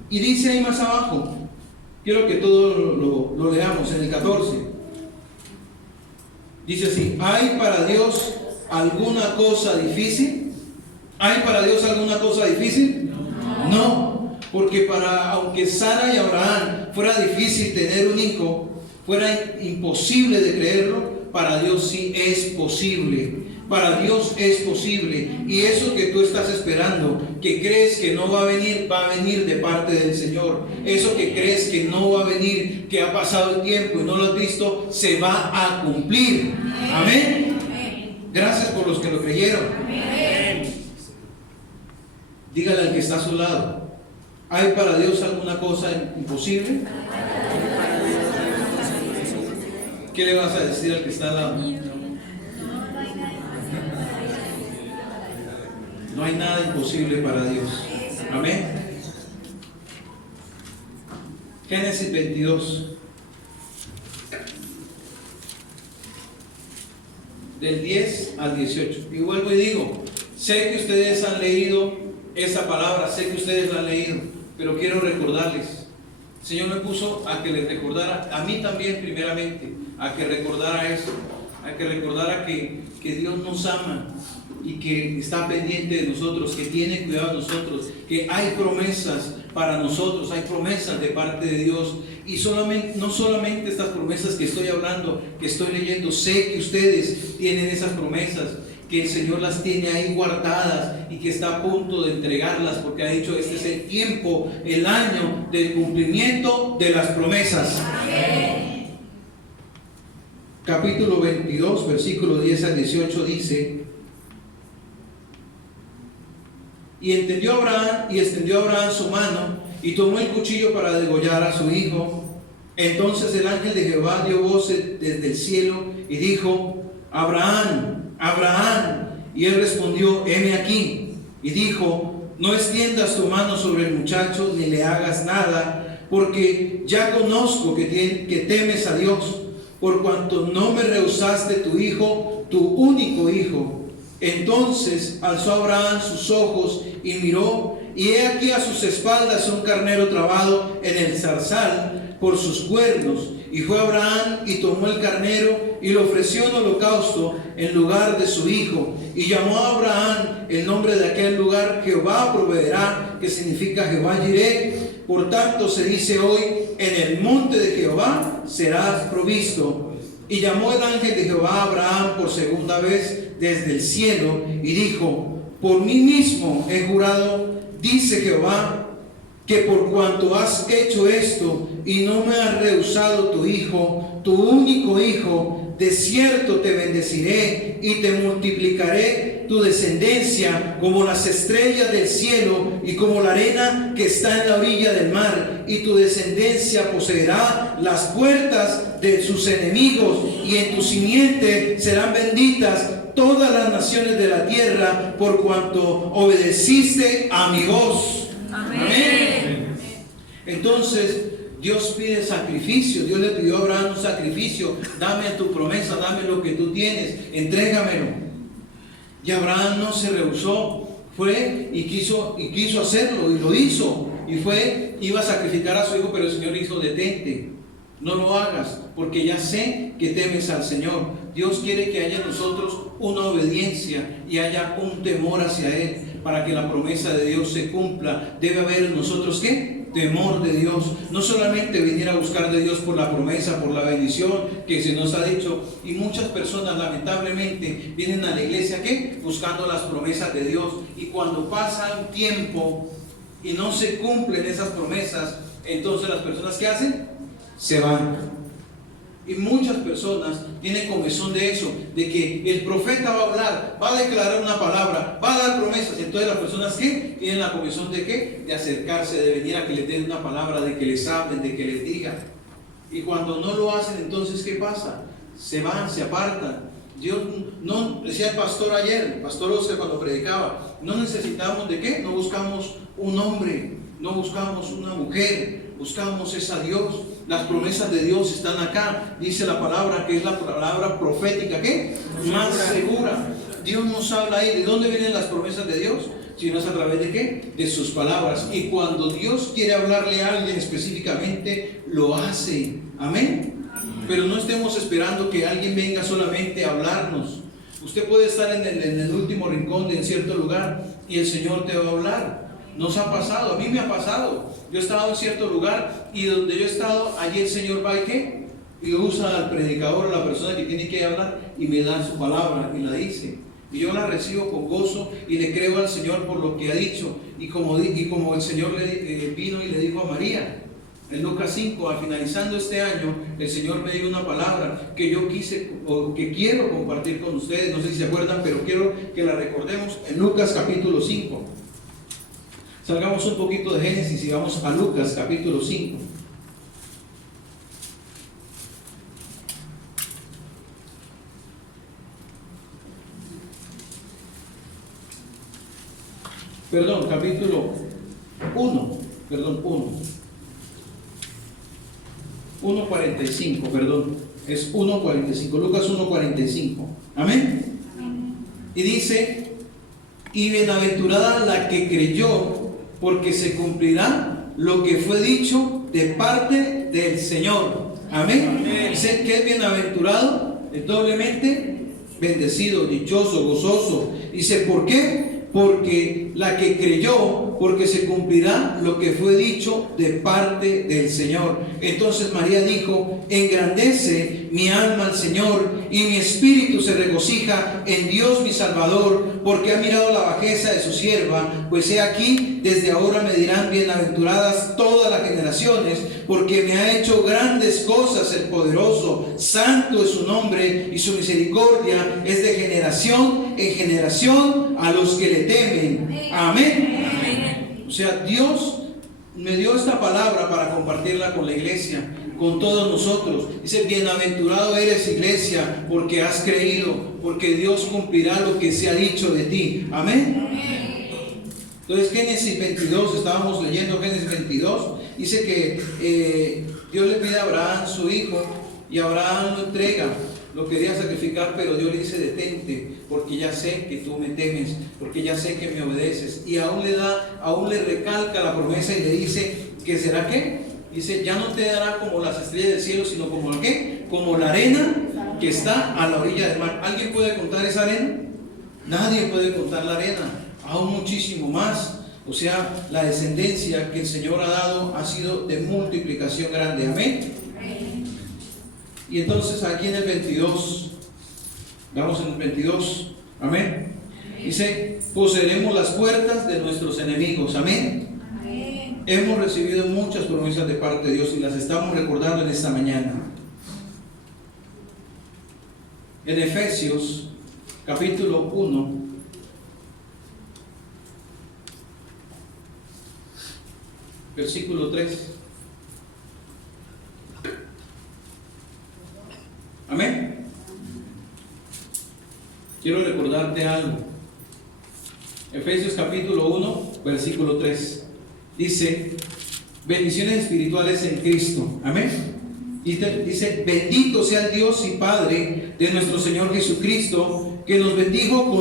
Y dice ahí más abajo, quiero que todo lo leamos en el 14. Dice así, ¿hay para Dios alguna cosa difícil? ¿Hay para Dios alguna cosa difícil? No, porque aunque Sara y Abraham fuera difícil tener un hijo, fuera imposible de creerlo, para Dios sí es posible. Para Dios es posible. Y eso que tú estás esperando, que crees que no va a venir de parte del Señor. Eso que crees que no va a venir, que ha pasado el tiempo y no lo has visto, se va a cumplir. Amén. Gracias por los que lo creyeron. Dígale al que está a su lado, ¿hay para Dios alguna cosa imposible? ¿Qué le vas a decir al que está al lado? No hay nada imposible para Dios. Amén. Génesis 22. Del 10 al 18. Y vuelvo y digo, sé que ustedes han leído esa palabra, sé que ustedes la han leído, pero quiero recordarles. El Señor me puso a que les recordara, a mí también primeramente, a que recordara eso, a que recordara que Dios nos ama y que está pendiente de nosotros, que tiene cuidado de nosotros, que hay promesas para nosotros, hay promesas de parte de Dios. Y no solamente estas promesas que estoy hablando, que estoy leyendo, sé que ustedes tienen esas promesas, que el Señor las tiene ahí guardadas y que está a punto de entregarlas, porque ha dicho, este es el tiempo, el año del cumplimiento de las promesas. Amén. Capítulo 22, versículo 10 al 18 dice, y extendió Abraham su mano y tomó el cuchillo para degollar a su hijo. Entonces el ángel de Jehová dio voz desde el cielo y dijo, Abraham, Abraham. Y él respondió, heme aquí. Y dijo, no extiendas tu mano sobre el muchacho ni le hagas nada, porque ya conozco que temes a Dios, por cuanto no me rehusaste tu hijo, tu único hijo. Entonces alzó Abraham sus ojos y miró, y he aquí a sus espaldas un carnero trabado en el zarzal por sus cuernos. Y fue Abraham y tomó el carnero y lo ofreció en holocausto en lugar de su hijo. Y llamó a Abraham el nombre de aquel lugar Jehová proveerá, que significa Jehová Jireh. Por tanto se dice hoy, en el monte de Jehová serás provisto. Y llamó el ángel de Jehová a Abraham por segunda vez desde el cielo y dijo, por mí mismo he jurado, dice Jehová, que por cuanto has hecho esto y no me has rehusado tu hijo, tu único hijo, de cierto te bendeciré y te multiplicaré tu descendencia como las estrellas del cielo y como la arena que está en la orilla del mar, y tu descendencia poseerá las puertas de sus enemigos, y en tu simiente serán benditas todas las naciones de la tierra, por cuanto obedeciste a mi voz. Amén. Entonces Dios pide sacrificio. Dios le pidió a Abraham un sacrificio. Dame tu promesa, dame lo que tú tienes, entrégamelo. Y Abraham no se rehusó, fue y quiso hacerlo, y lo hizo. Y iba a sacrificar a su hijo, pero el Señor dijo: detente, no lo hagas, porque ya sé que temes al Señor. Dios quiere que haya en nosotros una obediencia y haya un temor hacia Él, para que la promesa de Dios se cumpla. Debe haber en nosotros, ¿qué? Temor de Dios. No solamente venir a buscar de Dios por la promesa, por la bendición que se nos ha dicho. Y muchas personas lamentablemente vienen a la iglesia, ¿qué? Buscando las promesas de Dios. Y cuando pasa un tiempo y no se cumplen esas promesas, entonces las personas, ¿qué hacen? Se van. Y muchas personas tienen comezón de eso, de que el profeta va a hablar, va a declarar una palabra, va a dar promesas. Entonces las personas, ¿qué? Tienen la comezón de ¿qué? De acercarse, de venir a que les den una palabra, de que les hablen, de que les digan. Y cuando no lo hacen, entonces ¿qué pasa? Se van, se apartan. Dios no, decía el pastor ayer, el pastor Oscar cuando predicaba, no necesitamos de ¿qué? No buscamos un hombre, no buscamos una mujer, buscamos es a Dios. Las promesas de Dios están acá. Dice la palabra que es la palabra profética, ¿qué? Más segura. Dios nos habla ahí. ¿De dónde vienen las promesas de Dios? Si no es a través de ¿qué? De sus palabras. Y cuando Dios quiere hablarle a alguien específicamente, lo hace. Amén. Pero no estemos esperando que alguien venga solamente a hablarnos. Usted puede estar en el último rincón de cierto lugar y el Señor te va a hablar. Nos ha pasado, a mí me ha pasado. Yo he estado en cierto lugar y donde yo he estado, allí el Señor va y ¿qué? Y usa al predicador, a la persona que tiene que hablar, y me da su palabra y la dice. Y yo la recibo con gozo y le creo al Señor por lo que ha dicho. Y como el Señor vino y le dijo a María, en Lucas 5, finalizando este año, el Señor me dio una palabra que yo que quiero compartir con ustedes. No sé si se acuerdan, pero quiero que la recordemos en Lucas capítulo 5. Salgamos un poquito de Génesis y vamos a Lucas capítulo 5. Perdón, capítulo 1. Perdón, 1. 1:45, perdón. Es 1:45. Lucas 1:45. Amén. Y dice: y bienaventurada la que creyó, porque se cumplirá lo que fue dicho de parte del Señor. Amén. Dice que es bienaventurado, es doblemente bendecido, dichoso, gozoso. Dice, ¿por qué? Porque la que creyó, porque se cumplirá lo que fue dicho de parte del Señor. Entonces María dijo: engrandece mi alma al Señor, y mi espíritu se regocija en Dios mi Salvador, porque ha mirado la bajeza de su sierva. Pues he aquí, desde ahora me dirán bienaventuradas todas las generaciones, porque me ha hecho grandes cosas el poderoso. Santo es su nombre, y su misericordia es de generación en generación a los que le temen. Amén. O sea, Dios me dio esta palabra para compartirla con la iglesia, con todos nosotros. Dice: bienaventurado eres, iglesia, porque has creído, porque Dios cumplirá lo que se ha dicho de ti. Amén. Entonces Génesis 22, estábamos leyendo Génesis 22, dice que Dios le pide a Abraham su hijo, y Abraham lo entrega. Lo quería sacrificar, pero Dios le dice: detente, porque ya sé que tú me temes, porque ya sé que me obedeces. Y aún le recalca la promesa y le dice que será ¿qué? Dice: ya no te dará como las estrellas del cielo, sino como la ¿qué? Como la arena que está a la orilla del mar. ¿Alguien puede contar esa arena? Nadie puede contar la arena, aún muchísimo más. O sea, la descendencia que el Señor ha dado ha sido de multiplicación grande. Amén. Y entonces aquí en el 22, vamos en el 22, amén. Dice: poseeremos las puertas de nuestros enemigos. Amén. Amén. Hemos recibido muchas promesas de parte de Dios y las estamos recordando en esta mañana. en Efesios capítulo 1, versículo 3. Amén. Quiero recordarte algo. Efesios capítulo 1, versículo 3. Dice, bendiciones espirituales en Cristo. Amén. Dice, bendito sea el Dios y Padre de nuestro Señor Jesucristo, que nos bendijo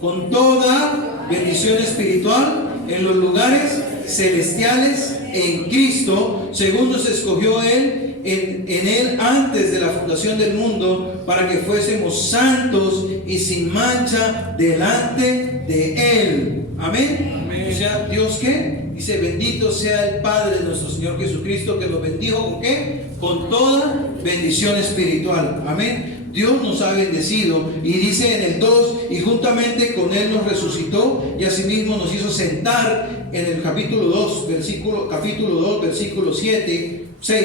con toda bendición espiritual en los lugares celestiales en Cristo, según nos escogió Él en Él antes de la fundación del mundo, para que fuésemos santos y sin mancha delante de Él. Amén. Amén. O sea, Dios, ¿qué? Dice, bendito sea el Padre de nuestro Señor Jesucristo, que nos bendijo ¿con qué? Con toda bendición espiritual. Amén. Dios nos ha bendecido, y dice en el 2, y juntamente con Él nos resucitó y asimismo nos hizo sentar, en el capítulo 2, versículo 6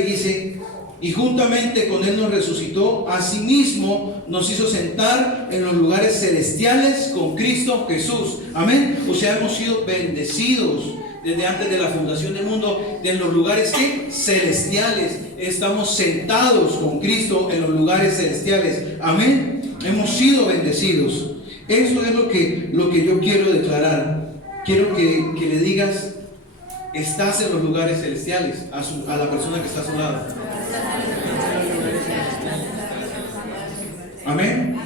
dice, y juntamente con Él nos resucitó, asimismo nos hizo sentar en los lugares celestiales con Cristo Jesús. Amén. O sea, hemos sido bendecidos desde antes de la fundación del mundo, en los lugares celestiales. Estamos sentados con Cristo en los lugares celestiales. Amén. Hemos sido bendecidos. Eso es lo que yo quiero declarar. Quiero que le digas, estás en los lugares celestiales, a la persona que está a su lado. Amén.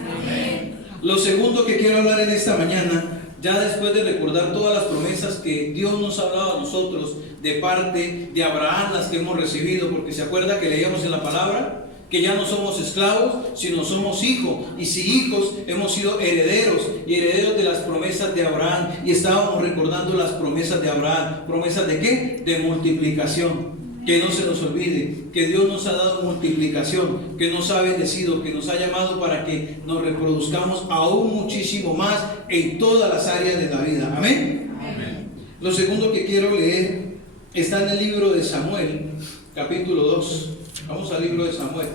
Lo segundo que quiero hablar en esta mañana, ya después de recordar todas las promesas que Dios nos ha dado a nosotros de parte de Abraham, las que hemos recibido, porque se acuerda que leíamos en la palabra que ya no somos esclavos, sino somos hijos, y si hijos hemos sido herederos, y herederos de las promesas de Abraham, y estábamos recordando las promesas de Abraham. ¿Promesas de qué? De multiplicación. Que no se nos olvide que Dios nos ha dado multiplicación, que nos ha bendecido, que nos ha llamado para que nos reproduzcamos aún muchísimo más en todas las áreas de la vida. Amén. Amén. Lo segundo que quiero leer está en el libro de Samuel, capítulo 2. Vamos al libro de Samuel.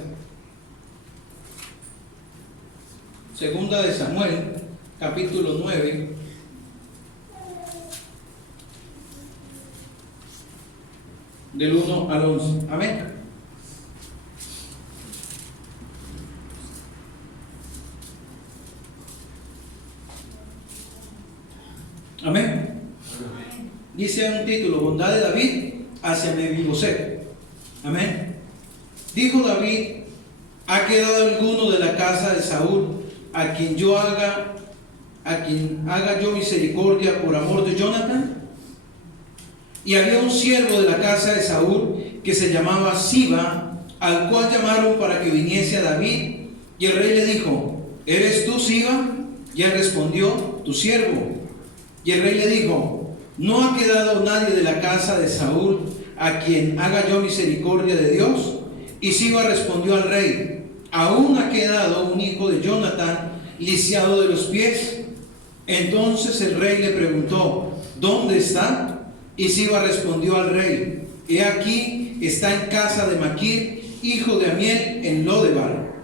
Segunda de Samuel, capítulo 9. Del 1 al 11. Amén. Amén. Dice un título, bondad de David hacia Mefiboset. Amén. Dijo David, ¿ha quedado alguno de la casa de Saúl a quien haga yo misericordia por amor de Jonathan? Y había un siervo de la casa de Saúl que se llamaba Siba, al cual llamaron para que viniese a David. Y el rey le dijo, ¿eres tú, Siba? Y él respondió, tu siervo. Y el rey le dijo, ¿no ha quedado nadie de la casa de Saúl a quien haga yo misericordia de Dios? Y Siba respondió al rey, aún ha quedado un hijo de Jonathan lisiado de los pies. Entonces el rey le preguntó, ¿dónde está? Y Siba respondió al rey, he aquí, está en casa de Maquir, hijo de Amiel, en Lodebar.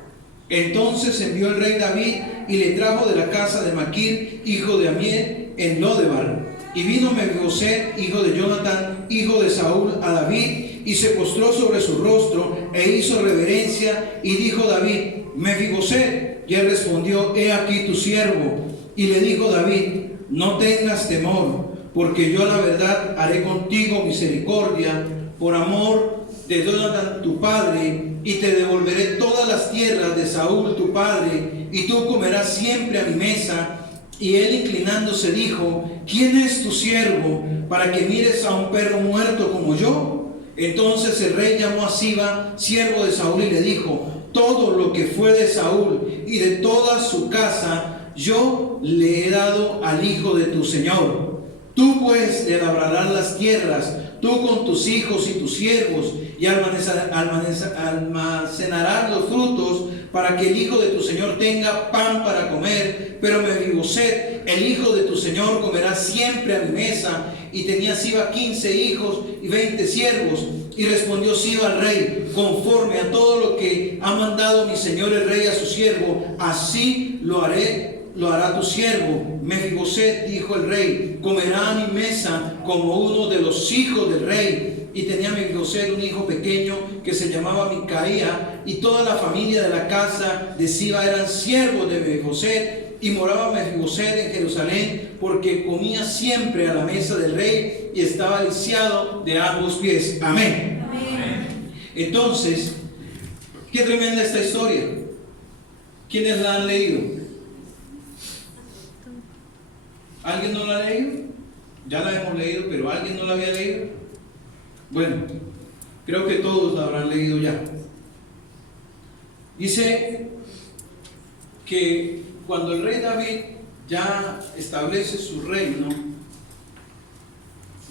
Entonces envió el rey David y le trajo de la casa de Maquir, hijo de Amiel, en Lodebar. Y vino Mefiboset, hijo de Jonathan, hijo de Saúl, a David, y se postró sobre su rostro, e hizo reverencia, y dijo David, Mefiboset. Y él respondió, he aquí tu siervo. Y le dijo David, no tengas temor, porque yo a la verdad haré contigo misericordia por amor de Jonathan tu padre, y te devolveré todas las tierras de Saúl tu padre, y tú comerás siempre a mi mesa. Y él inclinándose dijo, ¿quién es tu siervo para que mires a un perro muerto como yo? Entonces el rey llamó a Siba, siervo de Saúl, y le dijo, todo lo que fue de Saúl y de toda su casa yo le he dado al hijo de tu señor. Tú pues le labrarás las tierras, tú con tus hijos y tus siervos, y almacenarás los frutos para que el hijo de tu señor tenga pan para comer. Pero Mefiboset, el hijo de tu señor, comerá siempre a mi mesa. Y tenía Siba 15 hijos y 20 siervos. Y respondió Siba al rey: conforme a todo lo que ha mandado mi señor el rey a su siervo, así lo hará tu siervo. Mefiboset, dijo el rey, comerá a mi mesa como uno de los hijos del rey. Y tenía Mefiboset un hijo pequeño que se llamaba Micaía, y toda la familia de la casa de Siba eran siervos de Mefiboset. Y moraba Mefiboset en Jerusalén, porque comía siempre a la mesa del rey y estaba lisiado de ambos pies. Amén. Amén. Entonces, qué tremenda esta historia. ¿Quiénes la han leído? ¿Alguien no la ha leído? Ya la hemos leído, pero ¿alguien no la había leído? Bueno, creo que todos la habrán leído ya. Dice que cuando el rey David ya establece su reino,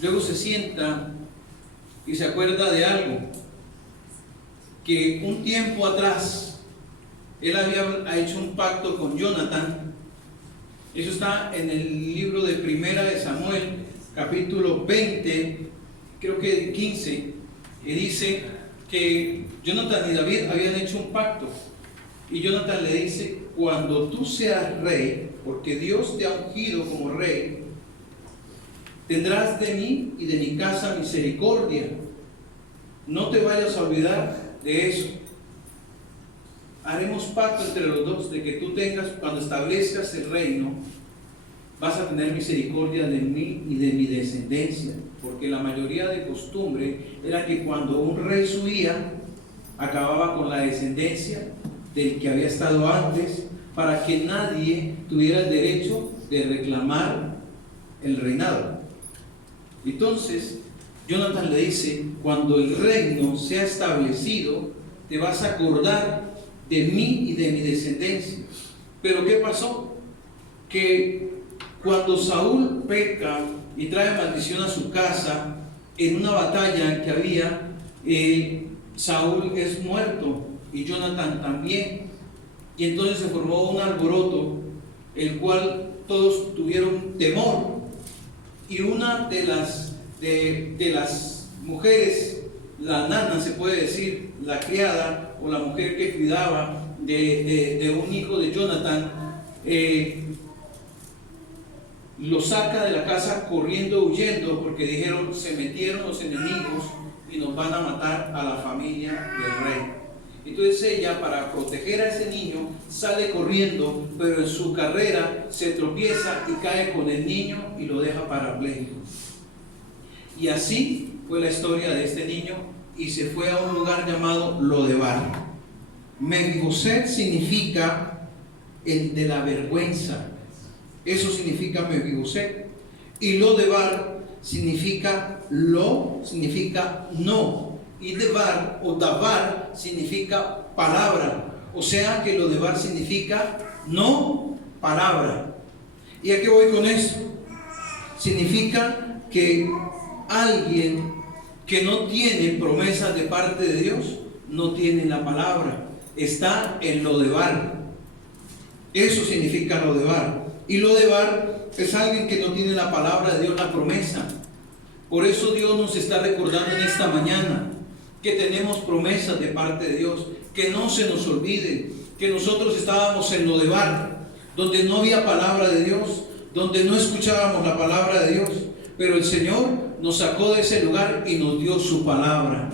luego se sienta y se acuerda de algo, que un tiempo atrás él había hecho un pacto con Jonatán. Eso está en el libro de Primera de Samuel, capítulo 20, creo que 15, y dice que Jonatán y David habían hecho un pacto. Y Jonatán le dice: cuando tú seas rey, porque Dios te ha ungido como rey, tendrás de mí y de mi casa misericordia. No te vayas a olvidar de eso. Haremos pacto entre los dos de que tú tengas, cuando establezcas el reino, vas a tener misericordia de mí y de mi descendencia. Porque la mayoría de costumbre era que cuando un rey subía, acababa con la descendencia del que había estado antes, para que nadie tuviera el derecho de reclamar el reinado. Entonces Jonatán le dice: cuando el reino sea establecido, te vas a acordar de mí y de mi descendencia. Pero ¿qué pasó? Que cuando Saúl peca y trae maldición a su casa, en una batalla que había, Saúl es muerto y Jonatán también. Y entonces se formó un alboroto, el cual todos tuvieron temor. Y una de las mujeres, la nana se puede decir, la criada o la mujer que cuidaba de un hijo de Jonatán, lo saca de la casa corriendo, huyendo, porque dijeron: se metieron los enemigos y nos van a matar a la familia del rey. Entonces ella, para proteger a ese niño, sale corriendo, pero en su carrera se tropieza y cae con el niño y lo deja parapléjico. Y así fue la historia de este niño, y se fue a un lugar llamado Lodebar. Mefiboset significa el de la vergüenza. Eso significa Mefiboset. Y Lodebar significa no. Y Debar o Dabar significa palabra. O sea que Lodebar significa no palabra. ¿Y a qué voy con esto? Significa que alguien que no tiene promesas de parte de Dios no tiene la palabra. Está en Lodebar. Eso significa Lodebar. Y Lodebar es alguien que no tiene la palabra de Dios, la promesa. Por eso Dios nos está recordando en esta mañana que tenemos promesas de parte de Dios, que no se nos olvide que nosotros estábamos en Lodebar, donde no había palabra de Dios, donde no escuchábamos la palabra de Dios, pero el Señor nos sacó de ese lugar y nos dio su palabra.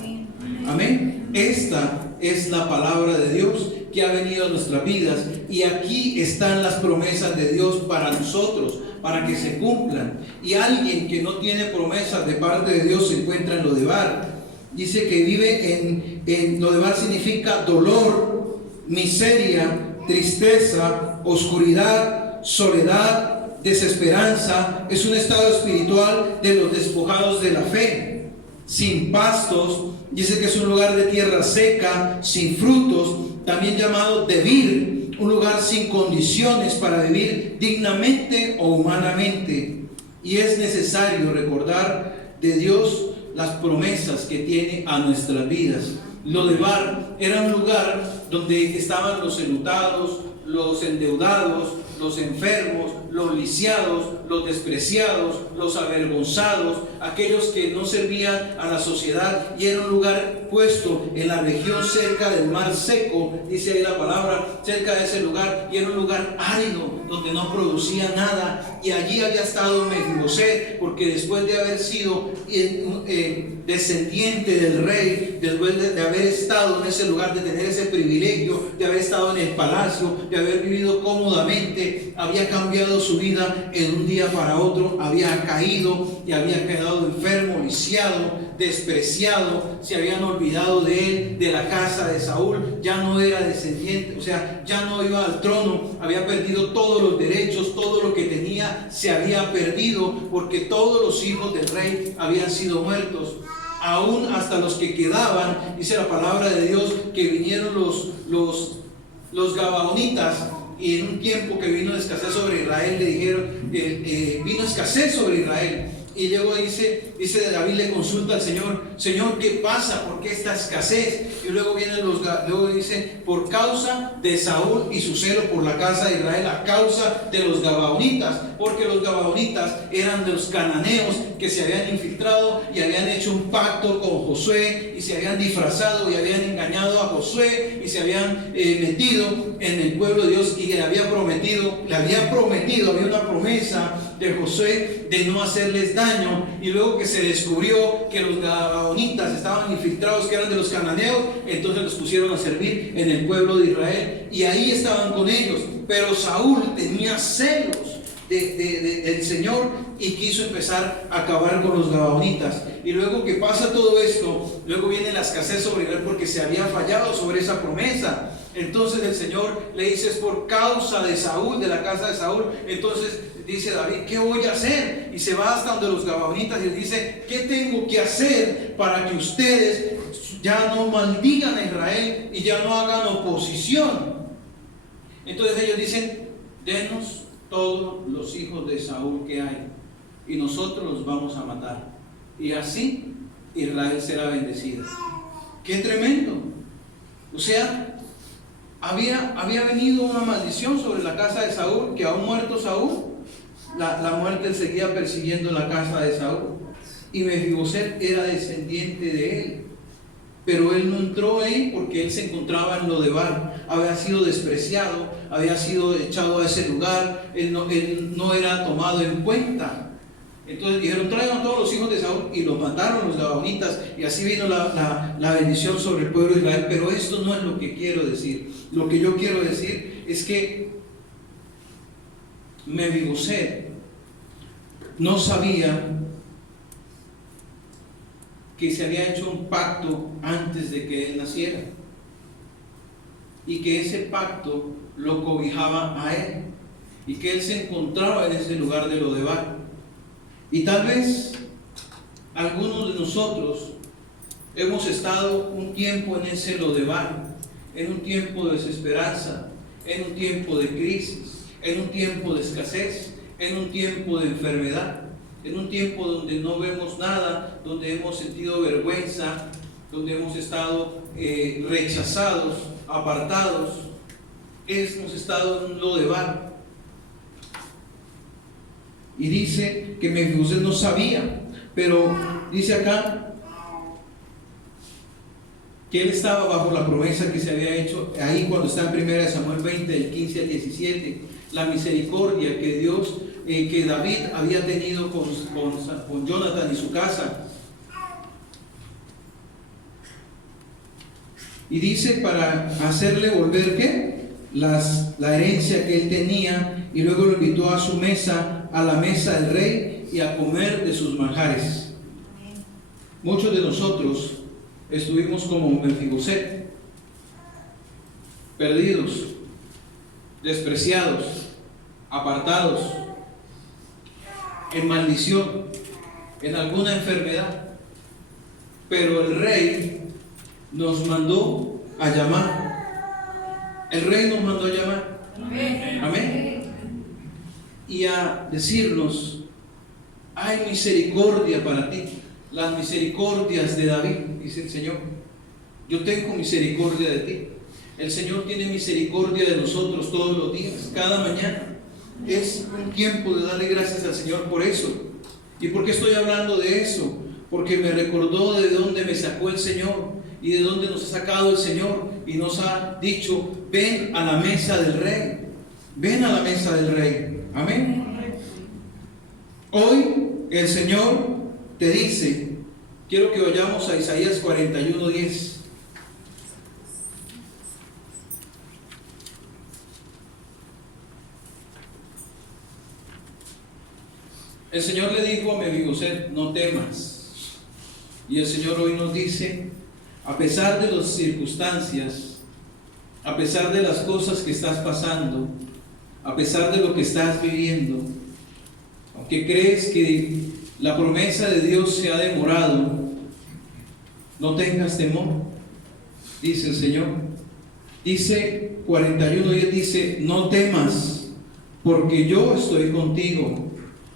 Amén. Esta es la palabra de Dios que ha venido a nuestras vidas, y aquí están las promesas de Dios para nosotros, para que se cumplan. Y alguien que no tiene promesas de parte de Dios se encuentra en Lodebar. Dice que vive en Lodebar, significa dolor, miseria, tristeza, oscuridad, soledad, desesperanza. Es un estado espiritual de los despojados de la fe, sin pastos. Dice que es un lugar de tierra seca, sin frutos, también llamado Debir, un lugar sin condiciones para vivir dignamente o humanamente. Y es necesario recordar de Dios las promesas que tiene a nuestras vidas. Lodebar era un lugar donde estaban los enlutados, los endeudados, los enfermos, los lisiados, los despreciados, los avergonzados, aquellos que no servían a la sociedad, y era un lugar puesto en la región cerca del mar seco, dice ahí la palabra, cerca de ese lugar, y era un lugar árido donde no producía nada, y allí había estado Mefiboset, porque después de haber sido descendiente del rey, después de haber estado en ese lugar, de tener ese privilegio, de haber estado en el palacio, de haber vivido cómodamente, había cambiado su vida en un día para otro, había caído y había quedado enfermo, lisiado, despreciado, se habían olvidado de él, de la casa de Saúl, ya no era descendiente, o sea, ya no iba al trono, había perdido todos los derechos, todo lo que tenía se había perdido, porque todos los hijos del rey habían sido muertos, aún hasta los que quedaban. Dice la palabra de Dios que vinieron los gabaonitas, y en un tiempo que vino escasez sobre Israel, le dijeron, vino escasez sobre Israel. Y luego dice David, le consulta al Señor: Señor, ¿qué pasa? ¿Por qué esta escasez? Y luego luego dice: por causa de Saúl y su celo por la casa de Israel, a causa de los gabaonitas, porque los gabaonitas eran de los cananeos que se habían infiltrado y habían hecho un pacto con Josué, y se habían disfrazado y habían engañado a Josué, y se habían metido en el pueblo de Dios, y le había prometido, había una promesa de Josué de no hacerles daño, y luego que se descubrió que los gabaonitas estaban infiltrados, que eran de los cananeos, entonces los pusieron a servir en el pueblo de Israel, y ahí estaban con ellos. Pero Saúl tenía celos del Señor y quiso empezar a acabar con los gabaonitas. Y luego que pasa todo esto, luego viene la escasez sobre Israel, porque se había fallado sobre esa promesa. Entonces el Señor le dice: es por causa de Saúl, de la casa de Saúl. Entonces dice David: ¿qué voy a hacer? Y se va hasta donde los gabaonitas y les dice: ¿qué tengo que hacer para que ustedes ya no maldigan a Israel y ya no hagan oposición? Entonces ellos dicen: denos todos los hijos de Saúl que hay, y nosotros los vamos a matar, y así Israel será bendecida. ¡Qué tremendo! O sea, había venido una maldición sobre la casa de Saúl, que aún muerto Saúl, la muerte seguía persiguiendo la casa de Saúl, y Mefiboset era descendiente de él, pero él no entró ahí porque él se encontraba en Lodebar, había sido despreciado, había sido echado a ese lugar, él no era tomado en cuenta. Entonces dijeron: traigan a todos los hijos de Saúl, y los mataron los gabaonitas, y así vino la bendición sobre el pueblo de Israel. Pero esto no es lo que quiero decir. Lo que yo quiero decir es que Mefiboset no sabía que se había hecho un pacto antes de que él naciera, y que ese pacto lo cobijaba a él, y que él se encontraba en ese lugar de Lodebar. Y tal vez algunos de nosotros hemos estado un tiempo en ese Lodebar, en un tiempo de desesperanza, en un tiempo de crisis, en un tiempo de escasez, en un tiempo de enfermedad, en un tiempo donde no vemos nada, donde hemos sentido vergüenza, donde hemos estado rechazados, apartados. Hemos estado en un Lodebar. Y dice que Mefiboset no sabía, pero dice acá que él estaba bajo la promesa que se había hecho ahí cuando está en 1 Samuel 20, del 15 al 17, la misericordia que Dios, que David había tenido con Jonathan y su casa. Y dice: para hacerle volver ¿qué? La herencia que él tenía, y luego lo invitó a su mesa, a la mesa del rey, y a comer de sus manjares. Muchos de nosotros estuvimos como Mefiboset, perdidos, despreciados, apartados, en maldición, en alguna enfermedad, pero el rey nos mandó a llamar. El rey nos mandó a llamar. Amén. Amén. Y a decirnos: hay misericordia para ti, las misericordias de David, dice el Señor. yo tengo misericordia de ti. El Señor tiene misericordia de nosotros todos los días, cada mañana. Es un tiempo de darle gracias al Señor por eso. ¿Y por qué estoy hablando de eso? Porque me recordó de dónde me sacó el Señor y de dónde nos ha sacado el Señor, y nos ha dicho: ven a la mesa del Rey, ven a la mesa del Rey. Amén. Hoy el Señor te dice, quiero que vayamos a Isaías 41:10. El Señor le dijo a Mefiboset: no temas. Y el Señor hoy nos dice: a pesar de las circunstancias, a pesar de las cosas que estás pasando, a pesar de lo que estás viviendo, aunque crees que la promesa de Dios se ha demorado, no tengas temor, dice el Señor. Dice 41:10, dice: no temas, porque yo estoy contigo.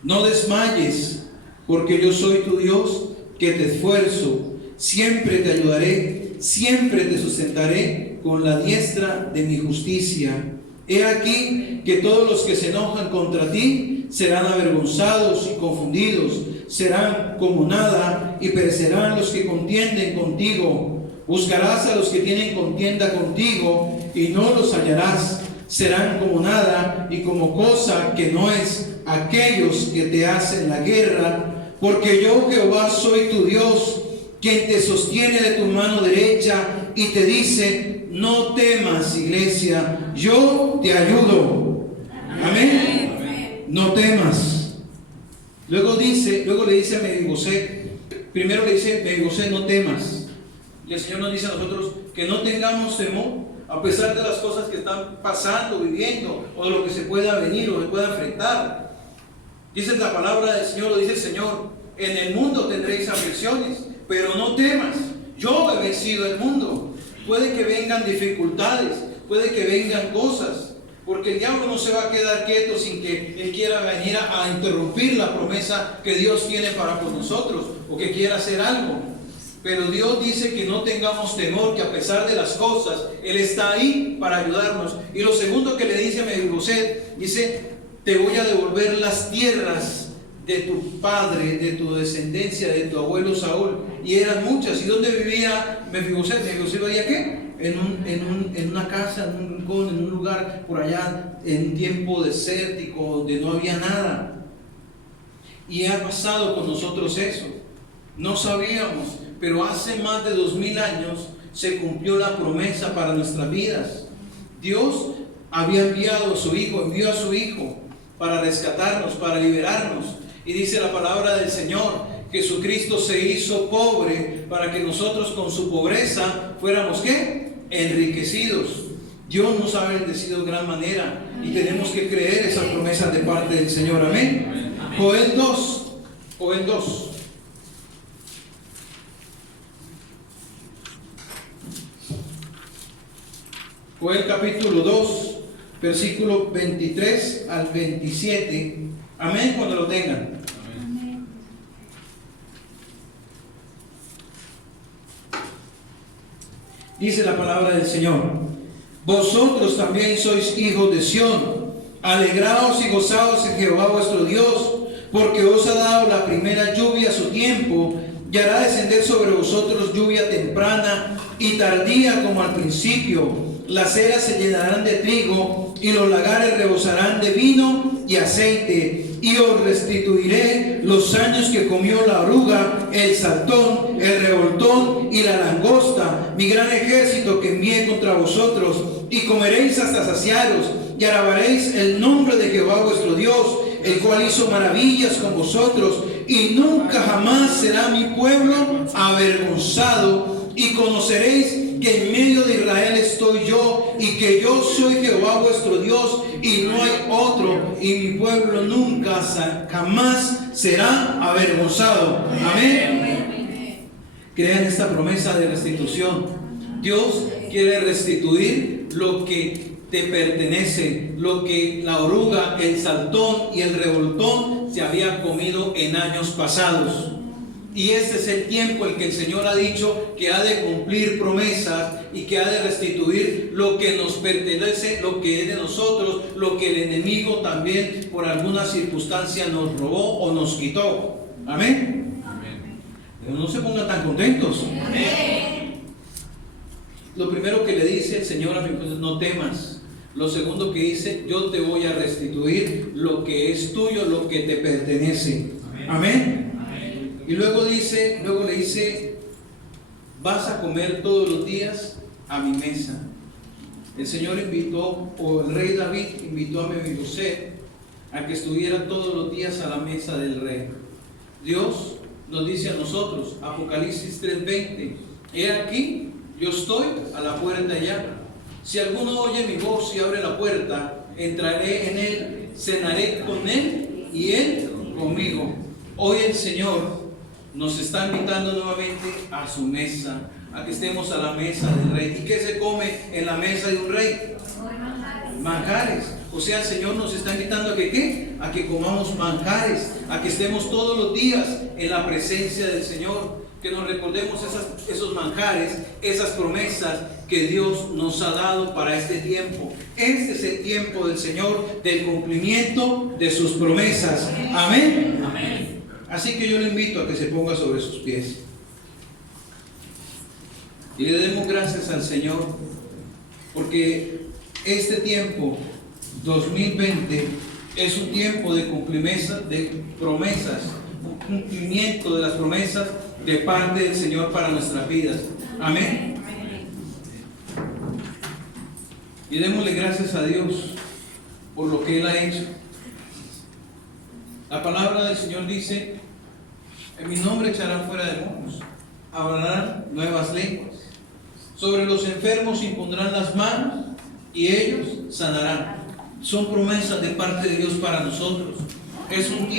No desmayes, porque yo soy tu Dios, que te esfuerzo. Siempre te ayudaré, siempre te sustentaré con la diestra de mi justicia. He aquí que todos los que se enojan contra ti serán avergonzados y confundidos, serán como nada, y perecerán los que contienden contigo. Buscarás a los que tienen contienda contigo y no los hallarás. Serán como nada y como cosa que no es aquellos que te hacen la guerra, porque yo, Jehová, soy tu Dios, quien te sostiene de tu mano derecha y te dice: no temas, iglesia, yo te ayudo. Amén. No temas. Luego le dice a Mefiboset, primero le dice: Mefiboset, no temas. Y el Señor nos dice a nosotros que no tengamos temor, a pesar de las cosas que están pasando, viviendo, o de lo que se pueda venir o se pueda enfrentar. Dice la palabra del Señor, lo dice el Señor: en el mundo tendréis aflicciones, pero no temas, yo he vencido el mundo. Puede que vengan dificultades, puede que vengan cosas, porque el diablo no se va a quedar quieto sin que él quiera venir a interrumpir la promesa que Dios tiene para con nosotros, o que quiera hacer algo. Pero Dios dice que no tengamos temor, que a pesar de las cosas, Él está ahí para ayudarnos. Y lo segundo que le dice a Mefiboset, dice: te voy a devolver las tierras de tu padre, de tu descendencia, de tu abuelo Saúl. Y eran muchas. ¿Y dónde vivía Mefiboset? Mefiboset vivía ¿qué? En una casa, en un rincón, en un lugar por allá, en un tiempo desértico, donde no había nada. Y ha pasado con nosotros eso. No sabíamos, pero hace más de 2000 años se cumplió la promesa para nuestras vidas. Dios había enviado a su Hijo, envió a su Hijo para rescatarnos, para liberarnos. Y dice la palabra del Señor: Jesucristo se hizo pobre para que nosotros con su pobreza fuéramos ¿qué? Enriquecidos. Dios nos ha bendecido de gran manera y tenemos que creer esa promesa de parte del Señor. Amén. Joel 2. Joel capítulo 2, versículo 23 al 27. Amén, cuando lo tengan. Amén. Dice la palabra del Señor: vosotros también sois hijos de Sión, alegraos y gozaos en Jehová vuestro Dios, porque os ha dado la primera lluvia a su tiempo, y hará descender sobre vosotros lluvia temprana y tardía como al principio. Las eras se llenarán de trigo y los lagares rebosarán de vino y aceite, y os restituiré los años que comió la oruga, el saltón, el revoltón y la langosta, mi gran ejército que envié contra vosotros, y comeréis hasta saciaros, y alabaréis el nombre de Jehová vuestro Dios, el cual hizo maravillas con vosotros, y nunca jamás será mi pueblo avergonzado, y conoceréis que en medio de Israel estoy yo, y que yo soy Jehová vuestro Dios, y no hay otro, y mi pueblo nunca jamás será avergonzado. Amén. Crean esta promesa de restitución. Dios quiere restituir lo que te pertenece, lo que la oruga, el saltón y el revoltón se habían comido en años pasados. Y este es el tiempo el que el Señor ha dicho que ha de cumplir promesas y que ha de restituir lo que nos pertenece, lo que es de nosotros, lo que el enemigo también por alguna circunstancia nos robó o nos quitó. Amén. Pero no se pongan tan contentos. Lo primero que le dice el Señor a mi esposa es: no temas. Lo segundo que dice: yo te voy a restituir lo que es tuyo, lo que te pertenece. Amén. Y luego le dice: vas a comer todos los días a mi mesa. El Señor invitó, o el rey David invitó a Mefiboset a que estuviera todos los días a la mesa del rey. Dios nos dice a nosotros, Apocalipsis 3:20: he aquí, yo estoy a la puerta y llamo. Si alguno oye mi voz y abre la puerta, entraré en él, cenaré con él y él conmigo. Hoy el Señor nos está invitando nuevamente a su mesa, a que estemos a la mesa del rey. ¿Y qué se come en la mesa de un rey? Manjares. O sea, el Señor nos está invitando a que ¿qué? A que comamos manjares, a que estemos todos los días en la presencia del Señor, que nos recordemos esos manjares, esas promesas que Dios nos ha dado para este tiempo. Este es el tiempo del Señor, del cumplimiento de sus promesas. Amén. Amén. Así que yo le invito a que se ponga sobre sus pies y le demos gracias al Señor, porque este tiempo 2020 es un tiempo de cumplimiento de promesas, un cumplimiento de las promesas de parte del Señor para nuestras vidas. Amén. Y démosle gracias a Dios por lo que Él ha hecho. La palabra del Señor dice: en mi nombre echarán fuera demonios, hablarán nuevas lenguas, sobre los enfermos impondrán las manos y ellos sanarán. Son promesas de parte de Dios para nosotros. Es un tiempo